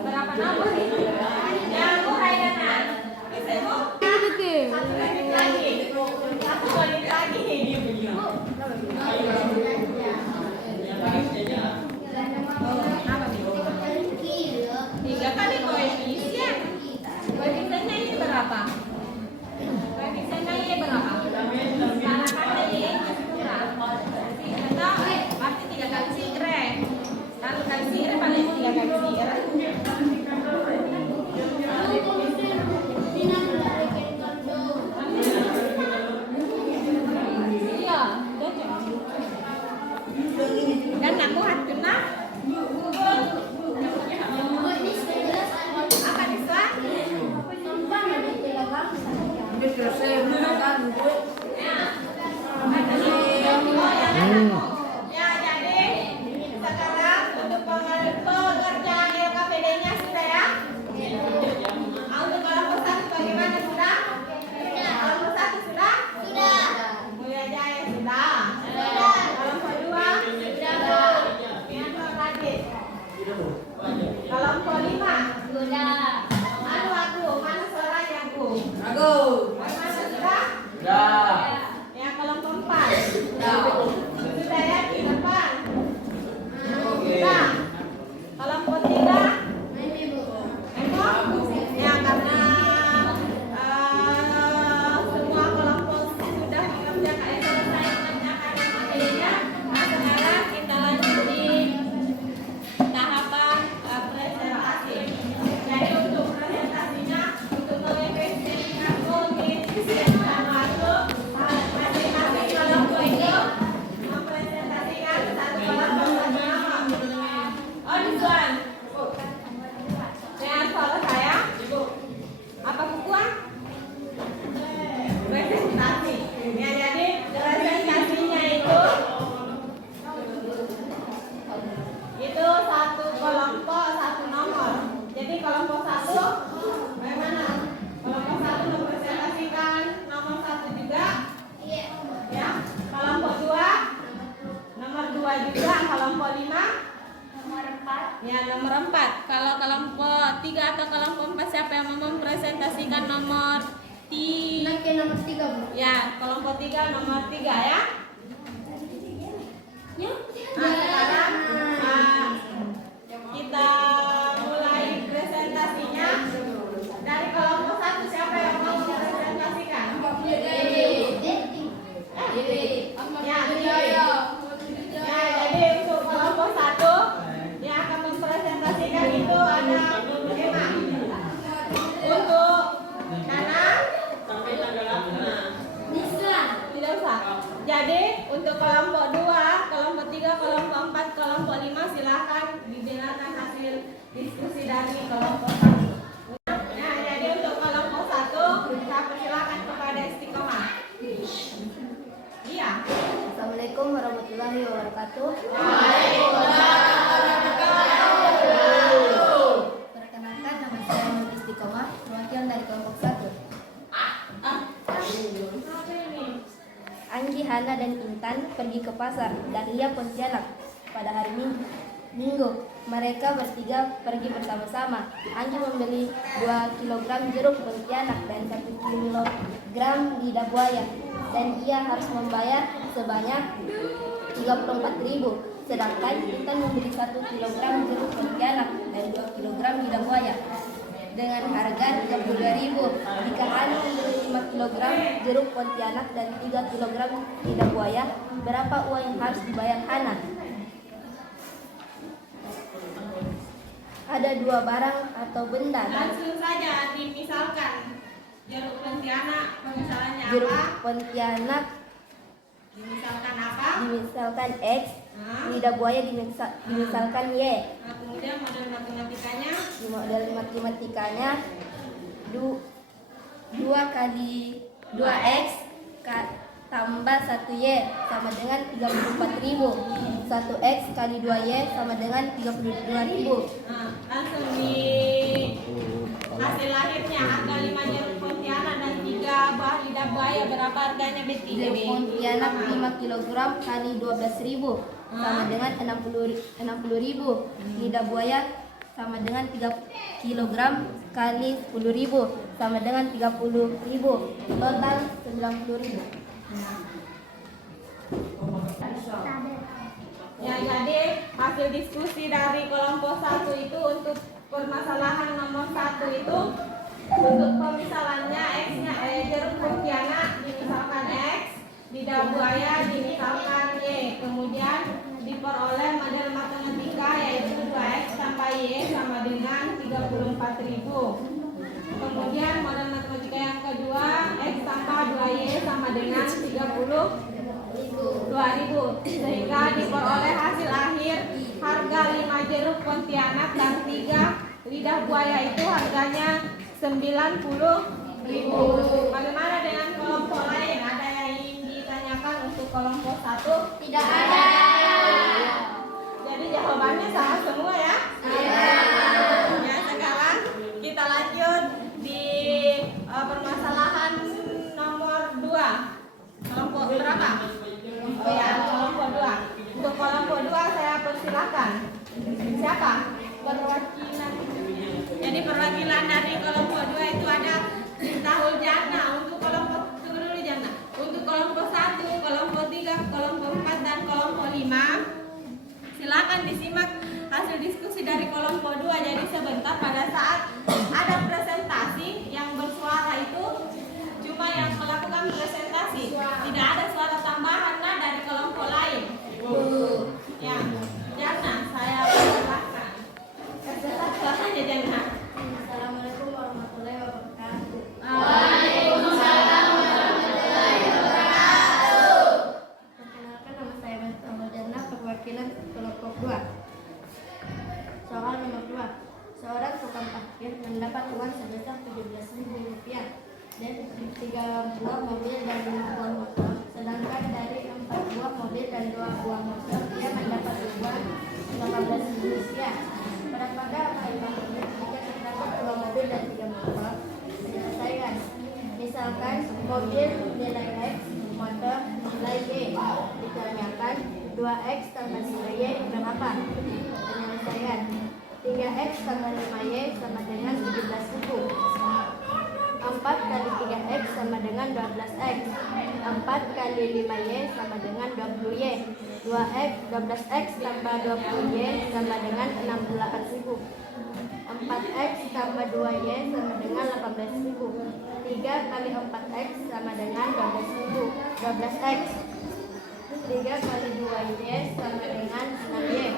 Berapa nomor ini? Yang mulai dan bisa bu? 1 menit lagi. 1 menit lagi. Tiga kali koefisien. Koefisiennya ini berapa? Koefisiennya ini berapa? Karena kata Y kurang. Atau pasti 3 kali sigre. 1 kali sigre paling 3 kali sigre. Iya, dan aku hakuna apa disua? Ya, jadi sekarang untuk pengerjaan LKPD-nya sudah ya? Untuk kelompok 1 bagaimana sudah? Kelompok 1 sudah? Sudah. Mulia Jaya sudah. Kelompok 2? Sudah. Yang lagi? Kelompok 5? Sudah. Aduh, mana suaranya aku? Mana sudah? Sudah. Yang kelompok 4? Sudah ya di depan? Sudah. Kelompok 3? Ya karena semua kelompok sudah mengerjakan selesai mengerjakan materinya. Nah, sekarang kita lanjut di tahapan presentasi. Jadi untuk presentasinya untuk mengekspresikan koefisien sama itu masing-masing kelompok itu mempresentasikan satu kelompok satu nama. Oh, Rizwan. Yang salah saya apa kukuan? Presentasi. Ya, jadi presentasinya itu satu kelompok satu nomor. Jadi kelompok 1 bagaimana? Kelompok 1 mempresentasikan nomor 1 juga. Ya. Kelompok 2 nomor 2 juga. Kelompok 5 nomor 4. Ya, nomor 4. Kalau kelompok 3 atau kelompok 4 siapa yang mau mempresentasikan nomor Nomor 3 bu. Ya, kelompok 3 nomor 3 ya. Ya. Sekarang kita mulai presentasinya dari kelompok 1 siapa yang mau mempresentasikan? Ya, jadi untuk kelompok 1 yang akan mempresentasikan itu ada Emma. Untuk Nana tidak usah. Jadi untuk kelompok 2, kelompok 3, kelompok 4, kelompok 5 silakan didengarkan hasil diskusi dari kelompok 1. Nah, jadi untuk kelompok 1 saya persilakan kepada Istiqomah. Iya. Assalamualaikum warahmatullahi wabarakatuh. Perkenalkan, nama saya Nur Istiqomah, perwakilan dari kelompok 1. Anggi, Hana, dan Intan pergi ke pasar Dahlia, Pontianak pada hari Minggu. Mereka bertiga pergi bersama-sama. Anggi membeli 2 kg jeruk Pontianak dan 1 kg lidah buaya, dan ia harus membayar sebanyak 34.000. Sedangkan Intan membeli 1 kg jeruk Pontianak dan 2 kg lidah buaya dengan harga 32.000. Jika Hana membeli 5 kg jeruk Pontianak dan 3 kg lidah buaya, berapa uang yang harus dibayar Hana? Ada 2 barang atau benda. Langsung saja dimisalkan. jeruk Pontianak pemisalannya Jeruk apa? Pontianak Dimisalkan apa? dimisalkan X, Nah, lidah buaya dimisalkan Y. nah, kemudian model matematikanya Di model matematikanya 2 kali 2X tambah 1Y sama dengan 34.000. 1X kali 2Y sama dengan 32.000. nah, langsung di hasil akhirnya angka 5 jeruk Pontianak dan 3 buah lidah buaya berapa harganya Betty? Jeruk Pontianak 5 kg kali 12.000 sama dengan 60.000. Lidah buaya sama dengan 3 kg kali 10.000 sama dengan 30.000. Total 90.000. Ya, jadi hasil diskusi dari kelompok 1 itu untuk permasalahan nomor 1 itu untuk pemisalannya X-nya jeruk Pontianak dimisalkan X, lidah buaya dimisalkan Y. Kemudian diperoleh model matematika yaitu 2X tambah Y sama dengan 34.000. Kemudian model matematika yang kedua X tambah 2Y sama dengan 32.000, sehingga diperoleh hasil akhir harga 5 jeruk Pontianak dan 3 lidah buaya itu harganya 90.000. Bagaimana dengan kelompok lain? Ada yang ingin ditanyakan untuk kelompok 1? Tidak ada. Jadi jawabannya sama semua ya? Ya, sekarang kita lanjut di permasalahan nomor 2. Kelompok berapa? Oh ya, kelompok 2. Untuk kelompok 2 saya persilakan. Siapa? Perwakilan. Jadi perwakilan dari kelompok 2 itu ada Miftahul Jannah. Untuk kelompok tunggu dulu Jannah. Untuk kelompok 1, kelompok 3, kelompok 4 dan kelompok 5. Silakan disimak hasil diskusi dari kelompok 2. Jadi sebentar pada saat ada presentasi yang bersuara itu cuma yang melakukan presentasi, tidak ada suara tambahan dari kelompok lain. Ya, Jannah, saya persilakan. Suaranya Jannah. Assalamualaikum warahmatullahi wabarakatuh. Waalaikumsalam warahmatullahi wabarakatuh. Perkenalkan, nama saya Miftahul Jannah, perwakilan kelompok 2. Soal nomor 2. Seorang tukang parkir mendapat uang sebesar Rp17.000 dan 3 buah mobil dan 5 buah motor. Sedangkan dari 4 buah mobil dan 2 buah motor dia mendapat uang Rp18.000. Berapakah kaitannya jika terdapat 2 mobil dan 3 motor? Penyelesaian. Misalkan mobil nilai X, motor nilai Y. Ditanyakan 2X tambah 3Y berapa? Penyelesaian. 3X tambah 5Y sama dengan 17.000. 4 kali 3X sama dengan 12X. 4 kali 5Y sama dengan 20Y. 12X tambah 20Y sama dengan 68.000. 4X tambah 2Y sama dengan 18.000. 3 kali 4X sama dengan 12.000. 12X. 3 kali 2Y sama dengan 6Y.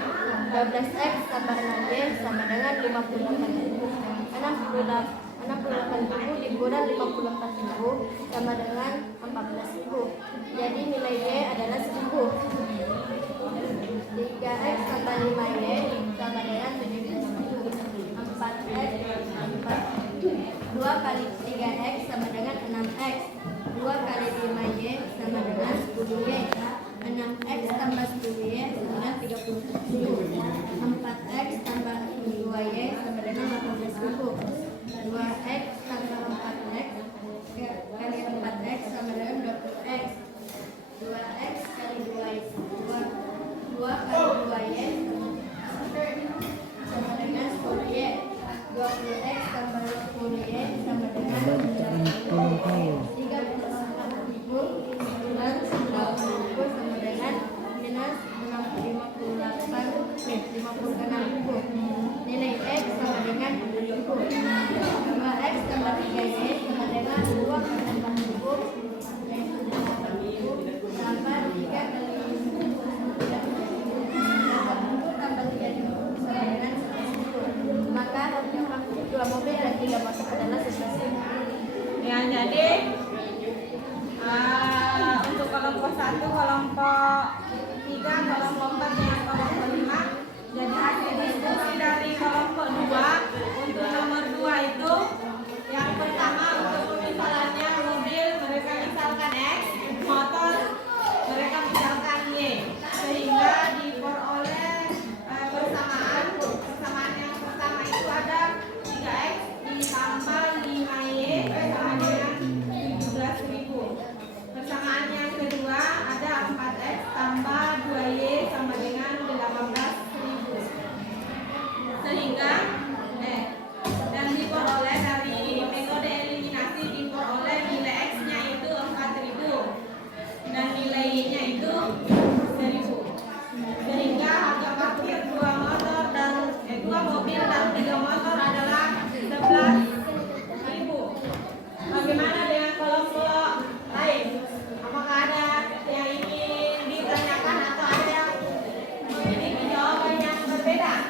12X tambah 6Y sama dengan 58.000. 68.000 dikurang 54.000 sama dengan 14.000. Jadi nilai Y adalah 1.000. 3X tambah 5Y sama dengan 17.000. 4X 2 kali 3X sama dengan 6X. 2 kali 5Y sama dengan 10Y. 6X tambah 10Y sama dengan 30.000. 4X tambah 2Y sama dengan 18.000. 2X tambah 4X kali 4X sama dengan 20X. 2X kali 2Y 2 kali 2Y sama dengan 10Y. 20X tambah 10Y sama dengan 30.000 dan 90.000 sama dengan minus 56.000. Nilai X sama dengan 1000. 2X tambah 3Y sama dengan 2 kali 4.000 yaitu 8.000 tambah 3 kali 80 tambah 3.000 sama dengan 11.000. Maka harga 2 mobil dan 3 motor adalah 11.000. Ya, jadi untuk kelompok 1, kelompok 3, kelompok 4 dan kelompok 5. Jadi hasil diskusi dari kelompok 2 untuk nomor 2 itu yang pertama untuk pemisalannya mobil mereka misalkan X, motor mereka misalkan Y, sehingga diperoleh persamaan yang pertama itu ada 3X ditambah 5Y sama dengan 17.000. Persamaan yang kedua ada 4X tambah 2Y sama dengan 18.000. Sehingga dan diperoleh dari metode eliminasi diperoleh nilai X-nya itu 4.000 dan nilai Y-nya itu 1.000. Sehingga harga parkir 2 mobil dan 3 motor adalah 11.000. Bagaimana dengan kelompok lain? Apakah ada yang ingin ditanyakan atau ada yang memiliki jawaban yang berbeda?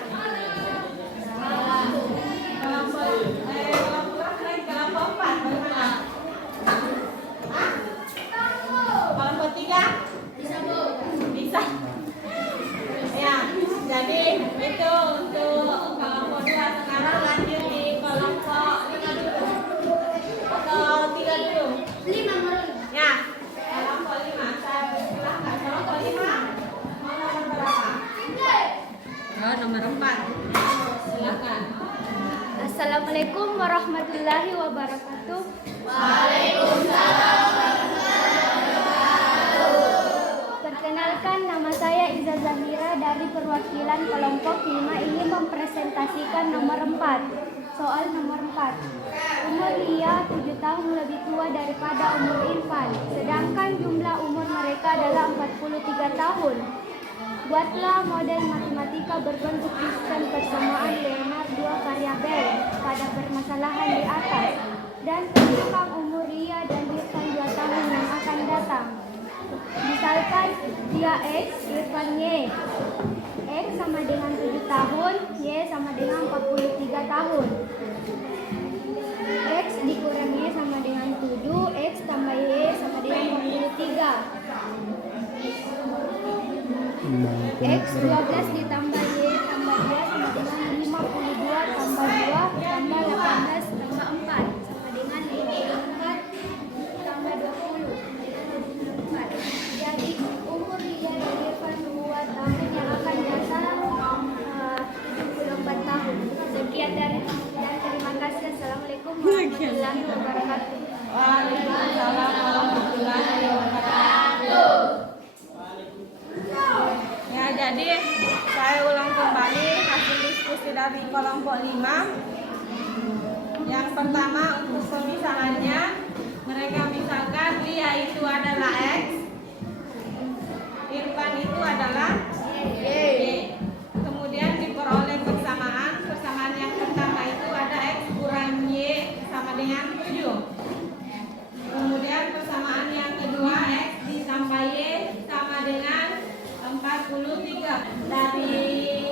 Kelompok 4 bagaimana? Kelompok 3? Bisa. Ya, jadi itu untuk kelompok 2. Sekarang lanjut di kelompok 5 dulu atau 3 dulu? 5 ya, kelompok 5. Saya persilahkan. Kelompok 5 mau nomor berapa? Nomor 4. Silakan. Assalamualaikum warahmatullahi wabarakatuh. Perkenalkan, nama saya Iza Zahira dari perwakilan kelompok 5 ingin mempresentasikan nomor 4. Soal nomor 4. Umur Lia 7 tahun lebih tua daripada umur Irfan, sedangkan jumlah umur mereka adalah 43 tahun. Buatlah model matematika berbentuk sistem persamaan linear dua variabel pada permasalahan di atas dan tentukan umur Lia dan Irfan 2 tahun yang akan datang. Misalkan Lia X, Irfan Y. X sama dengan 7 tahun, Y sama dengan 43 tahun. X dikurang Y sama dengan 7, X tambah Y sama dengan 43. X 12 ditambah Y tambah 2 sama dengan 52 tambah 2 tambah 18 tambah 4 sama dengan 54 tambah 20. Jadi umur Lia dan Irfan 2 tahun yang akan datang 74 tahun. Sekian dan terima kasih. Assalamualaikum warahmatullahi wabarakatuh. Waalaikumsalam warahmatullahi wabarakatuh. Ya, jadi saya ulang kembali hasil diskusi dari kelompok 5. Yang pertama untuk pemisahannya, mereka misalkan Lia itu adalah X, Irfan itu adalah Y. Kemudian diperoleh persamaan yang pertama itu ada X kurang Y sama dengan 7. Kemudian persamaan yang kedua X ditambah Y sama dengan 43. Dari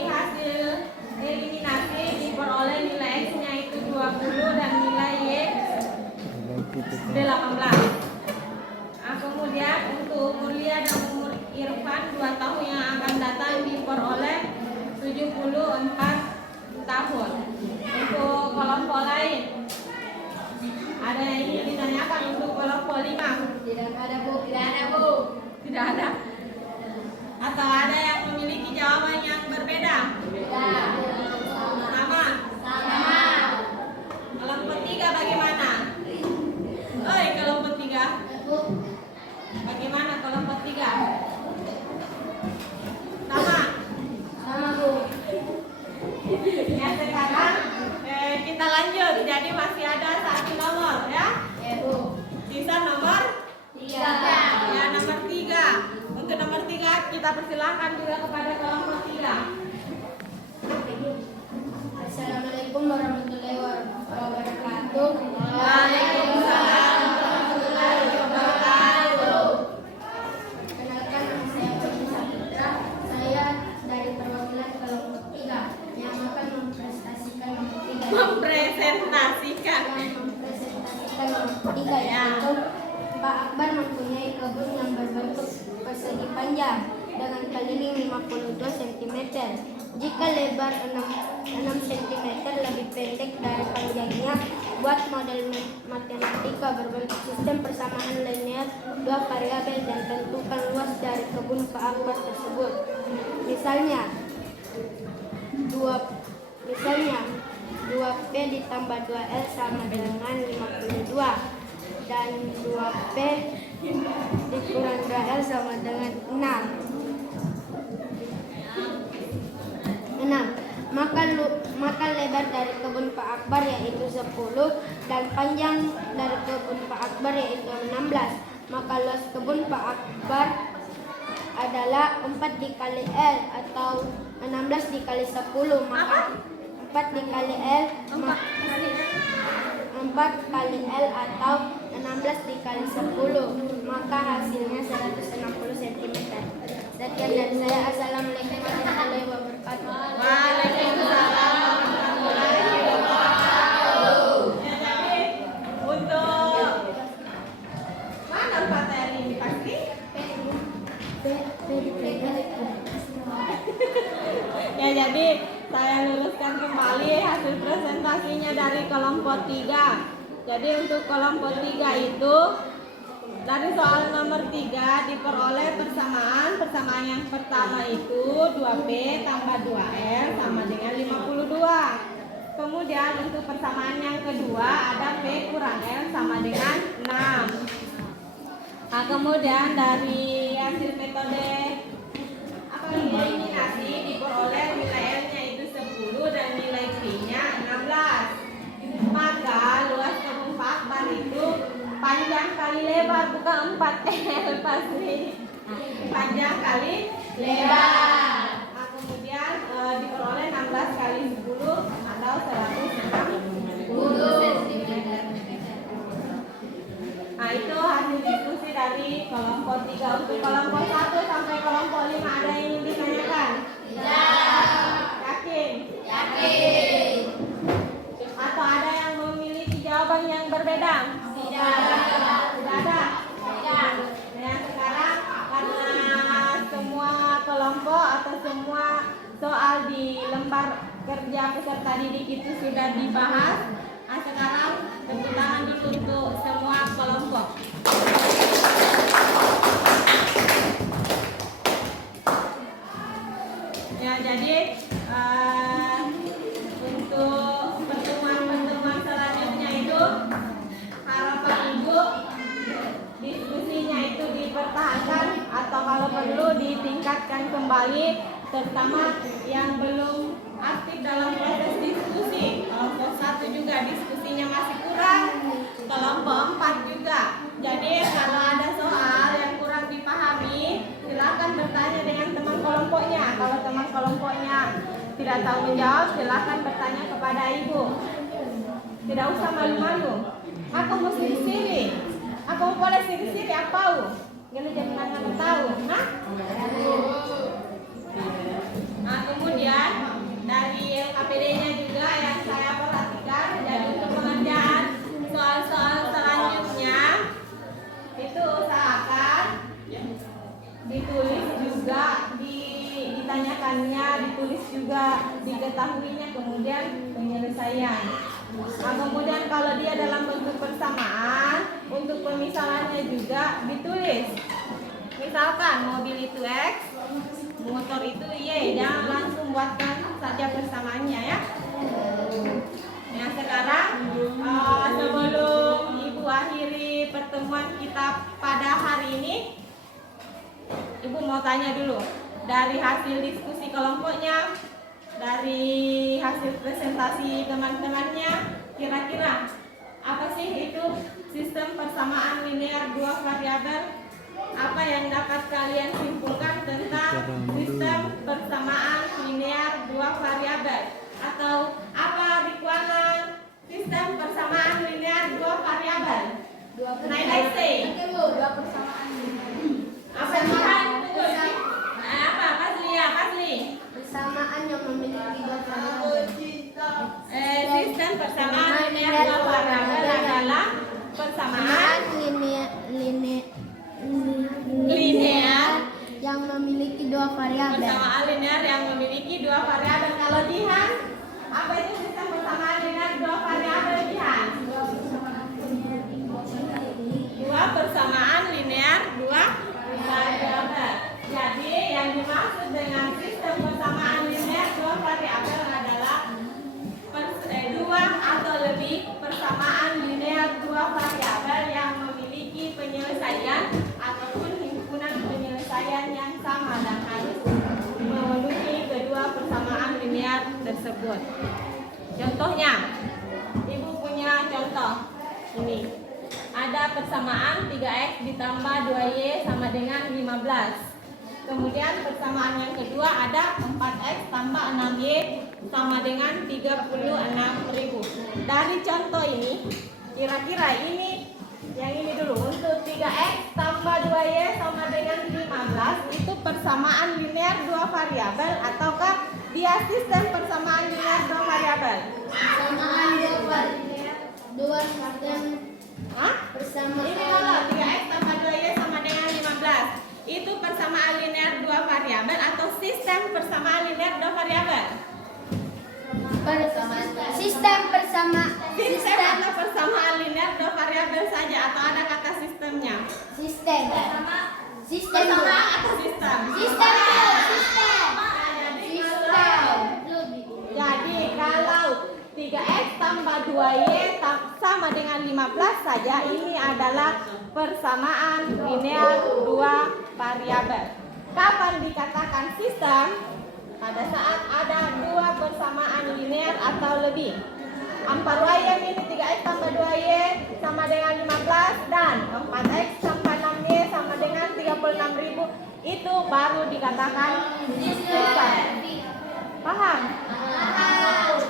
hasil eliminasi diperoleh nilai X-nya itu 20 dan nilai Y 18. Nah, kemudian untuk umur Lia dan umur Irfan 2 tahun yang akan datang diperoleh 74 tahun. Untuk kelompok lain ada yang ingin ditanyakan untuk kelompok 5? Tidak ada Bu. Tidak ada. Atau ada yang memiliki jawaban yang berbeda? Sama. Kelompok 3 bagaimana? Kelompok 3. Bagaimana kelompok 3? Sama Bu. Ya, sekarang kita lanjut. Jadi masih ada 1 nomor ya? Sisa nomor 3. Ya, nomor 3. Untuk nomor 3 kita persilahkan juga kepada kelompok 3. Assalamualaikum warahmatullahi wabarakatuh. Waalaikumsalam warahmatullahi wabarakatuh. Kenalkan, nama saya Fadli Saputra. Saya dari perwakilan kelompok 3 yang akan mempresentasikan nomor 3. Mempresentasikan. menjelaskan nomor ketiga, yaitu Pak Akbar mempunyai kebun yang berbentuk persegi panjang dengan keliling 52 cm. Jika lebar 6 cm lebih pendek dari panjangnya, buat model matematika berbentuk sistem persamaan linear dua variabel dan tentukan luas dari kebun Pak Akbar tersebut. Misalnya 2P ditambah 2L sama dengan 52 dan 2P dikurang 2L sama dengan 6. Maka lebar dari kebun Pak Akbar yaitu 10 dan panjang dari kebun Pak Akbar yaitu 16. Maka luas kebun Pak Akbar adalah 4 dikali L atau 16 dikali 10. Maka 4 dikali L 4 kali L atau 16 dikali 10. Maka hasilnya 160 cm. Sekian dari saya. Assalamualaikum warahmatullahi wabarakatuh. Waalaikumsalam warahmatullahi wabarakatuh. Ya, jadi untuk mana materi ini pasti? Ya, jadi saya luruskan kembali hasil presentasinya dari kelompok 3. Jadi untuk kelompok 3 itu dari soal nomor 3 diperoleh persamaan yang pertama itu 2P tambah 2L sama dengan 52. Kemudian untuk persamaan yang kedua ada P kurang L sama dengan 6. Nah, kemudian dari hasil metode eliminasi diperoleh nilai L-nya itu 10 dan nilai P-nya 16. Maka luas kebun Pak Akbar itu panjang kali lebar, bukan 4L pasti. Panjang kali lebar. Nah, kemudian diperoleh 16 kali 10 atau 160 cm. Nah, itu hasil diskusi dari kelompok 3. Untuk kelompok 1 sampai kelompok 5 ada yang ingin ditanyakan? Yakin? Yakin. Atau ada yang memiliki jawaban yang berbeda? Tidak ada. Nah, sekarang karena semua kelompok atau semua soal di lembar kerja peserta didik itu sudah dibahas. Nah, sekarang tepuk tangan dulu untuk semua kelompok. Ya, jadi untuk pertemuan selanjutnya itu harapan Ibu diskusinya itu dipertahankan atau kalau perlu ditingkatkan kembali, terutama yang belum aktif dalam proses diskusi. Kelompok 1 juga diskusinya masih kurang, kelompok 4 juga. Jadi kalau ada soal yang kurang dipahami, silakan bertanya dengan teman kelompoknya. Kalau teman kelompoknya tidak tahu menjawab, silakan bertanya kepada Ibu. Tidak usah malu-malu. Aku mau siri-siri. Aku boleh siri-siri apa? Gini jangan tahu. Nah, kemudian dari LKPD-nya juga yang saya perhatikan, jadi untuk pengerjaan soal-soal selanjutnya itu usahakan ditulis juga, ditanyakannya, ditulis juga, diketahuinya, kemudian penyelesaian. Nah, kemudian kalau dia dalam bentuk persamaan, untuk pemisalannya juga ditulis. Misalkan mobil itu X, motor itu Y, jangan langsung buatkan saja persamaannya ya. Nah, sekarang sebelum Ibu akhiri pertemuan kita pada hari ini, Ibu mau tanya dulu, dari hasil diskusi kelompoknya, dari hasil presentasi teman-temannya, kira-kira apa sih itu sistem persamaan linear dua variabel? Apa yang dapat kalian simpulkan tentang sistem persamaan linear dua variabel? Atau apa requirement sistem persamaan linear dua variabel? Next day. Dua persamaan. Apa Tuhan? Apa Pasli? Persamaan yang memiliki dua variabel. Sistem persamaan linear dua variabel adalah linier tersebut. Contohnya, Ibu punya contoh ini. Ada persamaan 3x ditambah 2y sama dengan 15. Kemudian persamaan yang kedua ada 4x tambah 6y sama dengan 36.000. Dari contoh ini, kira-kira ini, yang ini dulu, untuk 3x tambah 2y sama dengan 15, itu persamaan linear dua variabel ataukah dia sistem persamaan linear dua variabel? Persamaan dua sistem persamaan. Ini kalau 3x tambah 2y sama dengan 15, itu persamaan linear dua variabel atau sistem persamaan linear dua variabel? Sistem Sistem atau persamaan linear dua variabel saja atau ada kata sistemnya? sistem Persamaan atau sistem? Jadi kalau 3x tambah 2y sama dengan 15 saja, ini adalah persamaan linear dua variabel. Kapan dikatakan sistem? Pada saat ada dua persamaan linear atau lebih. 4y ini 3x tambah 2y sama dengan 15 dan 4x tambah 6y sama dengan 36.000, itu baru dikatakan sistem. Paham?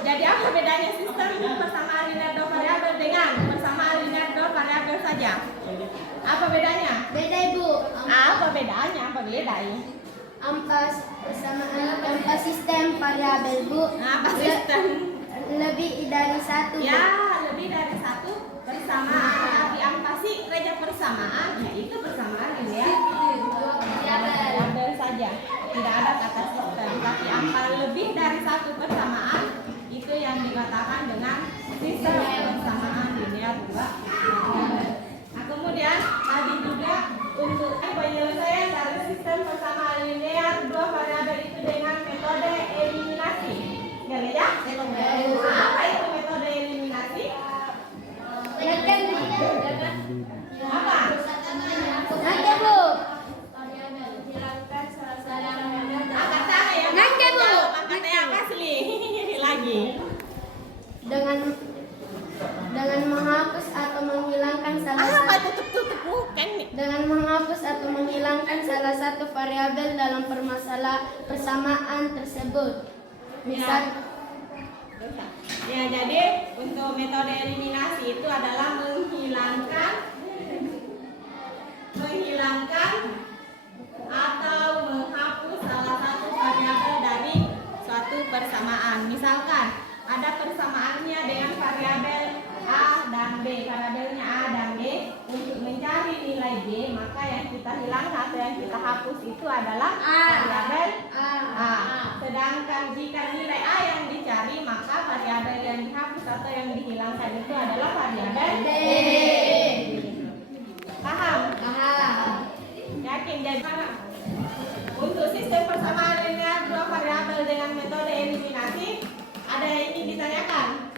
Jadi apa bedanya sistem persamaan linear dua variabel dengan persamaan linear dua variabel saja? Apa bedanya? Beda Ibu. Apa bedanya? Apa beda ini? Persamaan sistem variabel Bu. Apa sistem? Lebih dari satu. Ya, lebih dari satu persamaan. Tapi apa sih reja persamaan? Ya itu persamaan linear variabel saja. Tidak ada kata sistem. Tapi apa lebih dari satu persamaan, itu yang dikatakan dengan sistem persamaan linear dua variabel. Nah, kemudian tadi juga untuk penyelesaian dari sistem persamaan linear dua variabel itu dengan metode eliminasi. Gak ya? Apa itu metode eliminasi? Apa? Nanti Bu. Angkat tangan ya. Nanti, Bu. Angkat yang asli. Lagi. Dengan menghapus atau menghilangkan salah Apa satu tutup bukan nih? dengan menghapus atau menghilangkan salah satu variabel dalam persamaan tersebut. Misal Ya, jadi untuk metode eliminasi itu adalah menghilangkan atau menghapus salah satu variabel dari suatu persamaan. Misalkan ada persamaannya dengan variabel A dan B, variabelnya A dan B. Untuk mencari nilai B, maka yang kita hilangkan atau yang kita hapus itu adalah variabel A. Sedangkan jika nilai A yang dicari, maka variabel yang dihapus atau yang dihilangkan itu adalah variabel B. Paham? Yakin? Jadi untuk sistem persamaan linear dua variabel dengan metode eliminasi, ada yang ingin ditanyakan?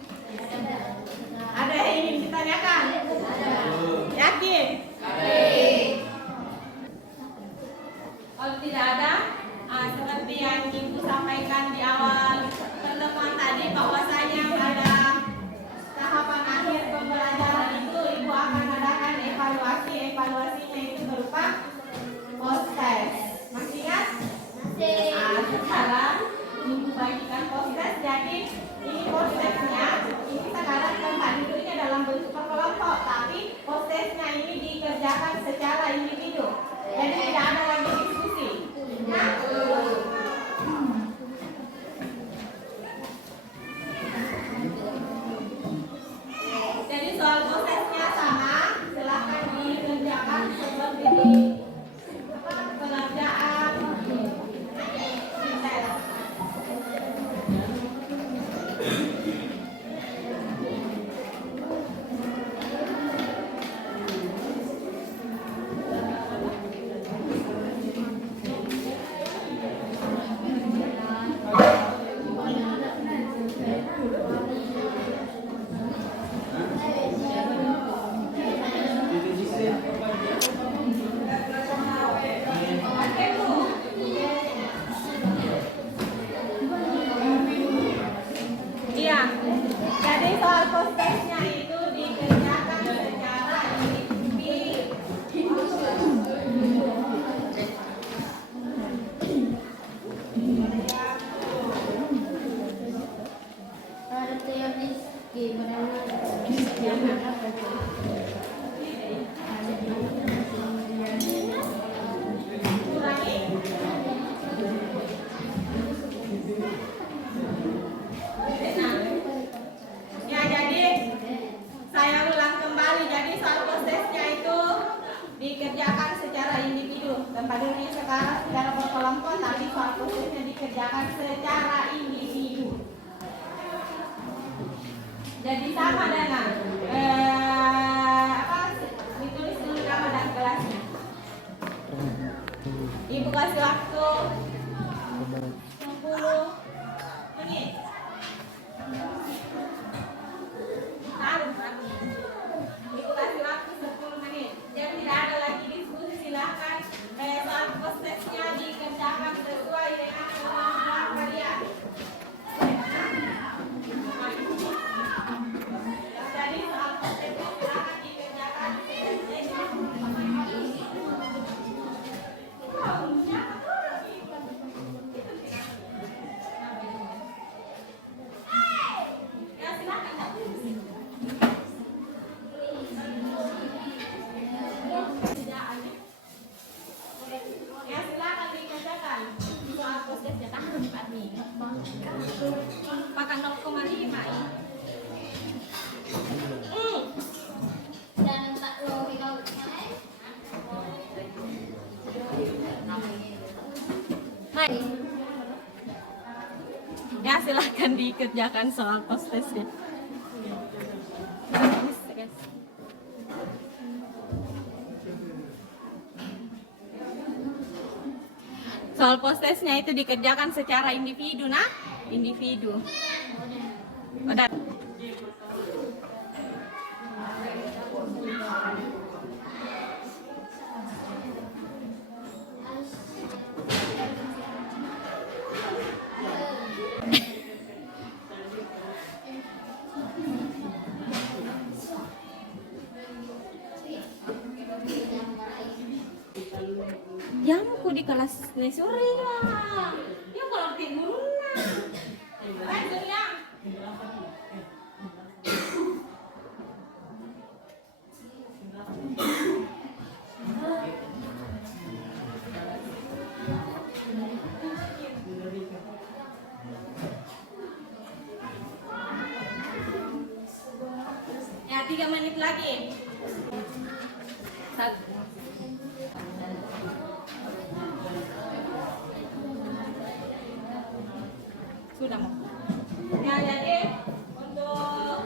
Ada yang ingin ditanyakan? Yakin? Kalau tidak ada, seperti yang Ibu sampaikan di awal pertemuan tadi, bahwasanya pada tahapan akhir pembelajaran itu Ibu akan adakan evaluasi. Evaluasinya itu berupa post test. Masih ingat? Sekarang Ibu bagikan post test. Jadi ini post testnya. Ini sekarang tempat duduknya dalam bentuk kelompok, tapi post testnya ini dikerjakan secara individu. Jadi tidak ada lagi diskusi. Nah, jadi soal prosesnya sama, silahkan dikerjakan seperti di pengerjaan tes. Ya, jadi saya ulang kembali. Jadi soal prosesnya itu dikerjakan secara individu. Dan pada ini sekarang secara berkelompok, tapi soal prosesnya dikerjakan secara individu. Jadi sama dengan ditulis dulu nama dan kelasnya. Ibu kasih waktu 60 menit. Ibu kasih waktu 10 menit. Jadi tidak ada lagi diskusi, silahkan soal prosesnya dikerjakan sesuai dengan kemampuan kalian. Jadi soal prosesnya silahkan dikerjakan ya silahkan. Ya silakan dikerjakan soal prosesnya tahan Pak nih. Pakai 0,5 ya. Dan tak lo Ya silahkan dikerjakan soal prosesnya. Soal prosesnya itu dikerjakan secara individu, nah, individu. Udah. Jamku di kelas ni sore lah. Ya kalau tidur lah. Lanjut ya. Ya 3 menit lagi. Sudah mau. Ya jadi untuk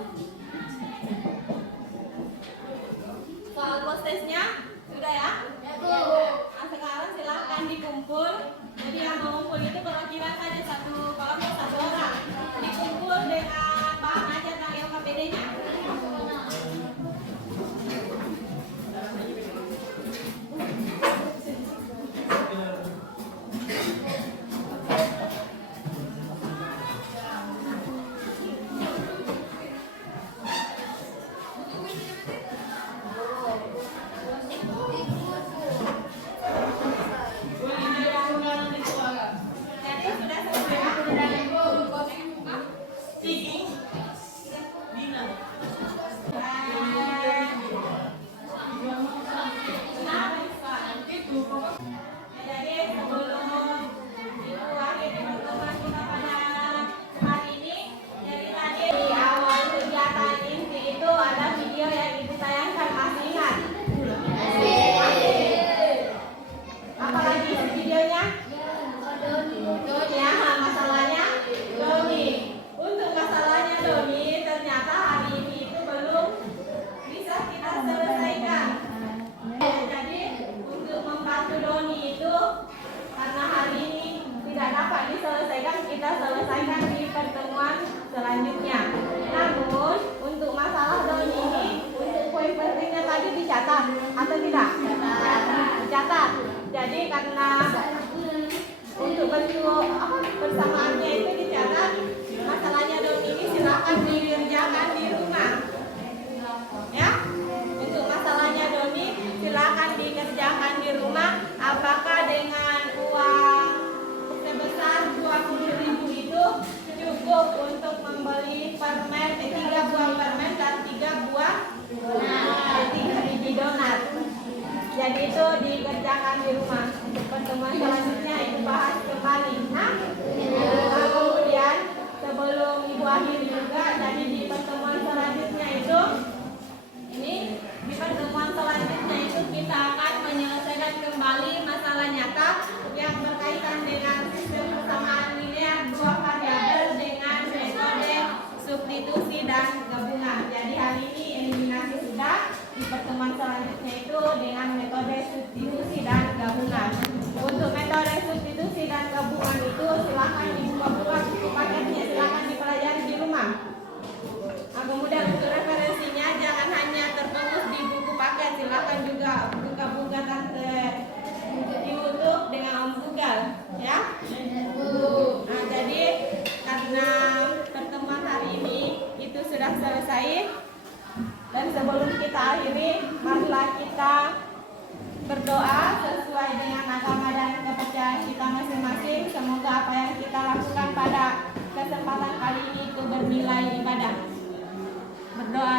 soal prosesnya sudah ya. Nah, sekarang silakan dikumpul. Jadi yang mengumpul itu perwakilan saja satu kelompok 1 orang. Dikumpul dengan bahan ajar dan LKPD-nya. jadi itu dikerjakan di rumah. Untuk pertemuan selanjutnya itu bahas kembali. Nah, kemudian sebelum Ibu akhiri juga, jadi di pertemuan selanjutnya itu di pertemuan selanjutnya itu kita akan menyelesaikan kembali masalah nyata yang berkaitan dengan sistem persamaan linear dua variabel dengan metode substitusi dan gabungan. Jadi hari ini eliminasi sudah, di pertemuan selanjutnya itu dengan metode substitusi dan gabungan. Untuk metode substitusi dan gabungan itu silakan dibuka buku paketnya, silakan dipelajari di rumah. Nah, kemudian untuk referensinya jangan hanya terfokus di buku paket, silakan juga buka-buka tante di YouTube dengan Om Google, ya. Nah, jadi karena pertemuan hari ini itu sudah selesai, dan sebelum kita akhiri, marilah kita berdoa sesuai dengan agama dan kepercayaan kita masing-masing. Semoga apa yang kita lakukan pada kesempatan kali ini itu bernilai ibadah. Berdoa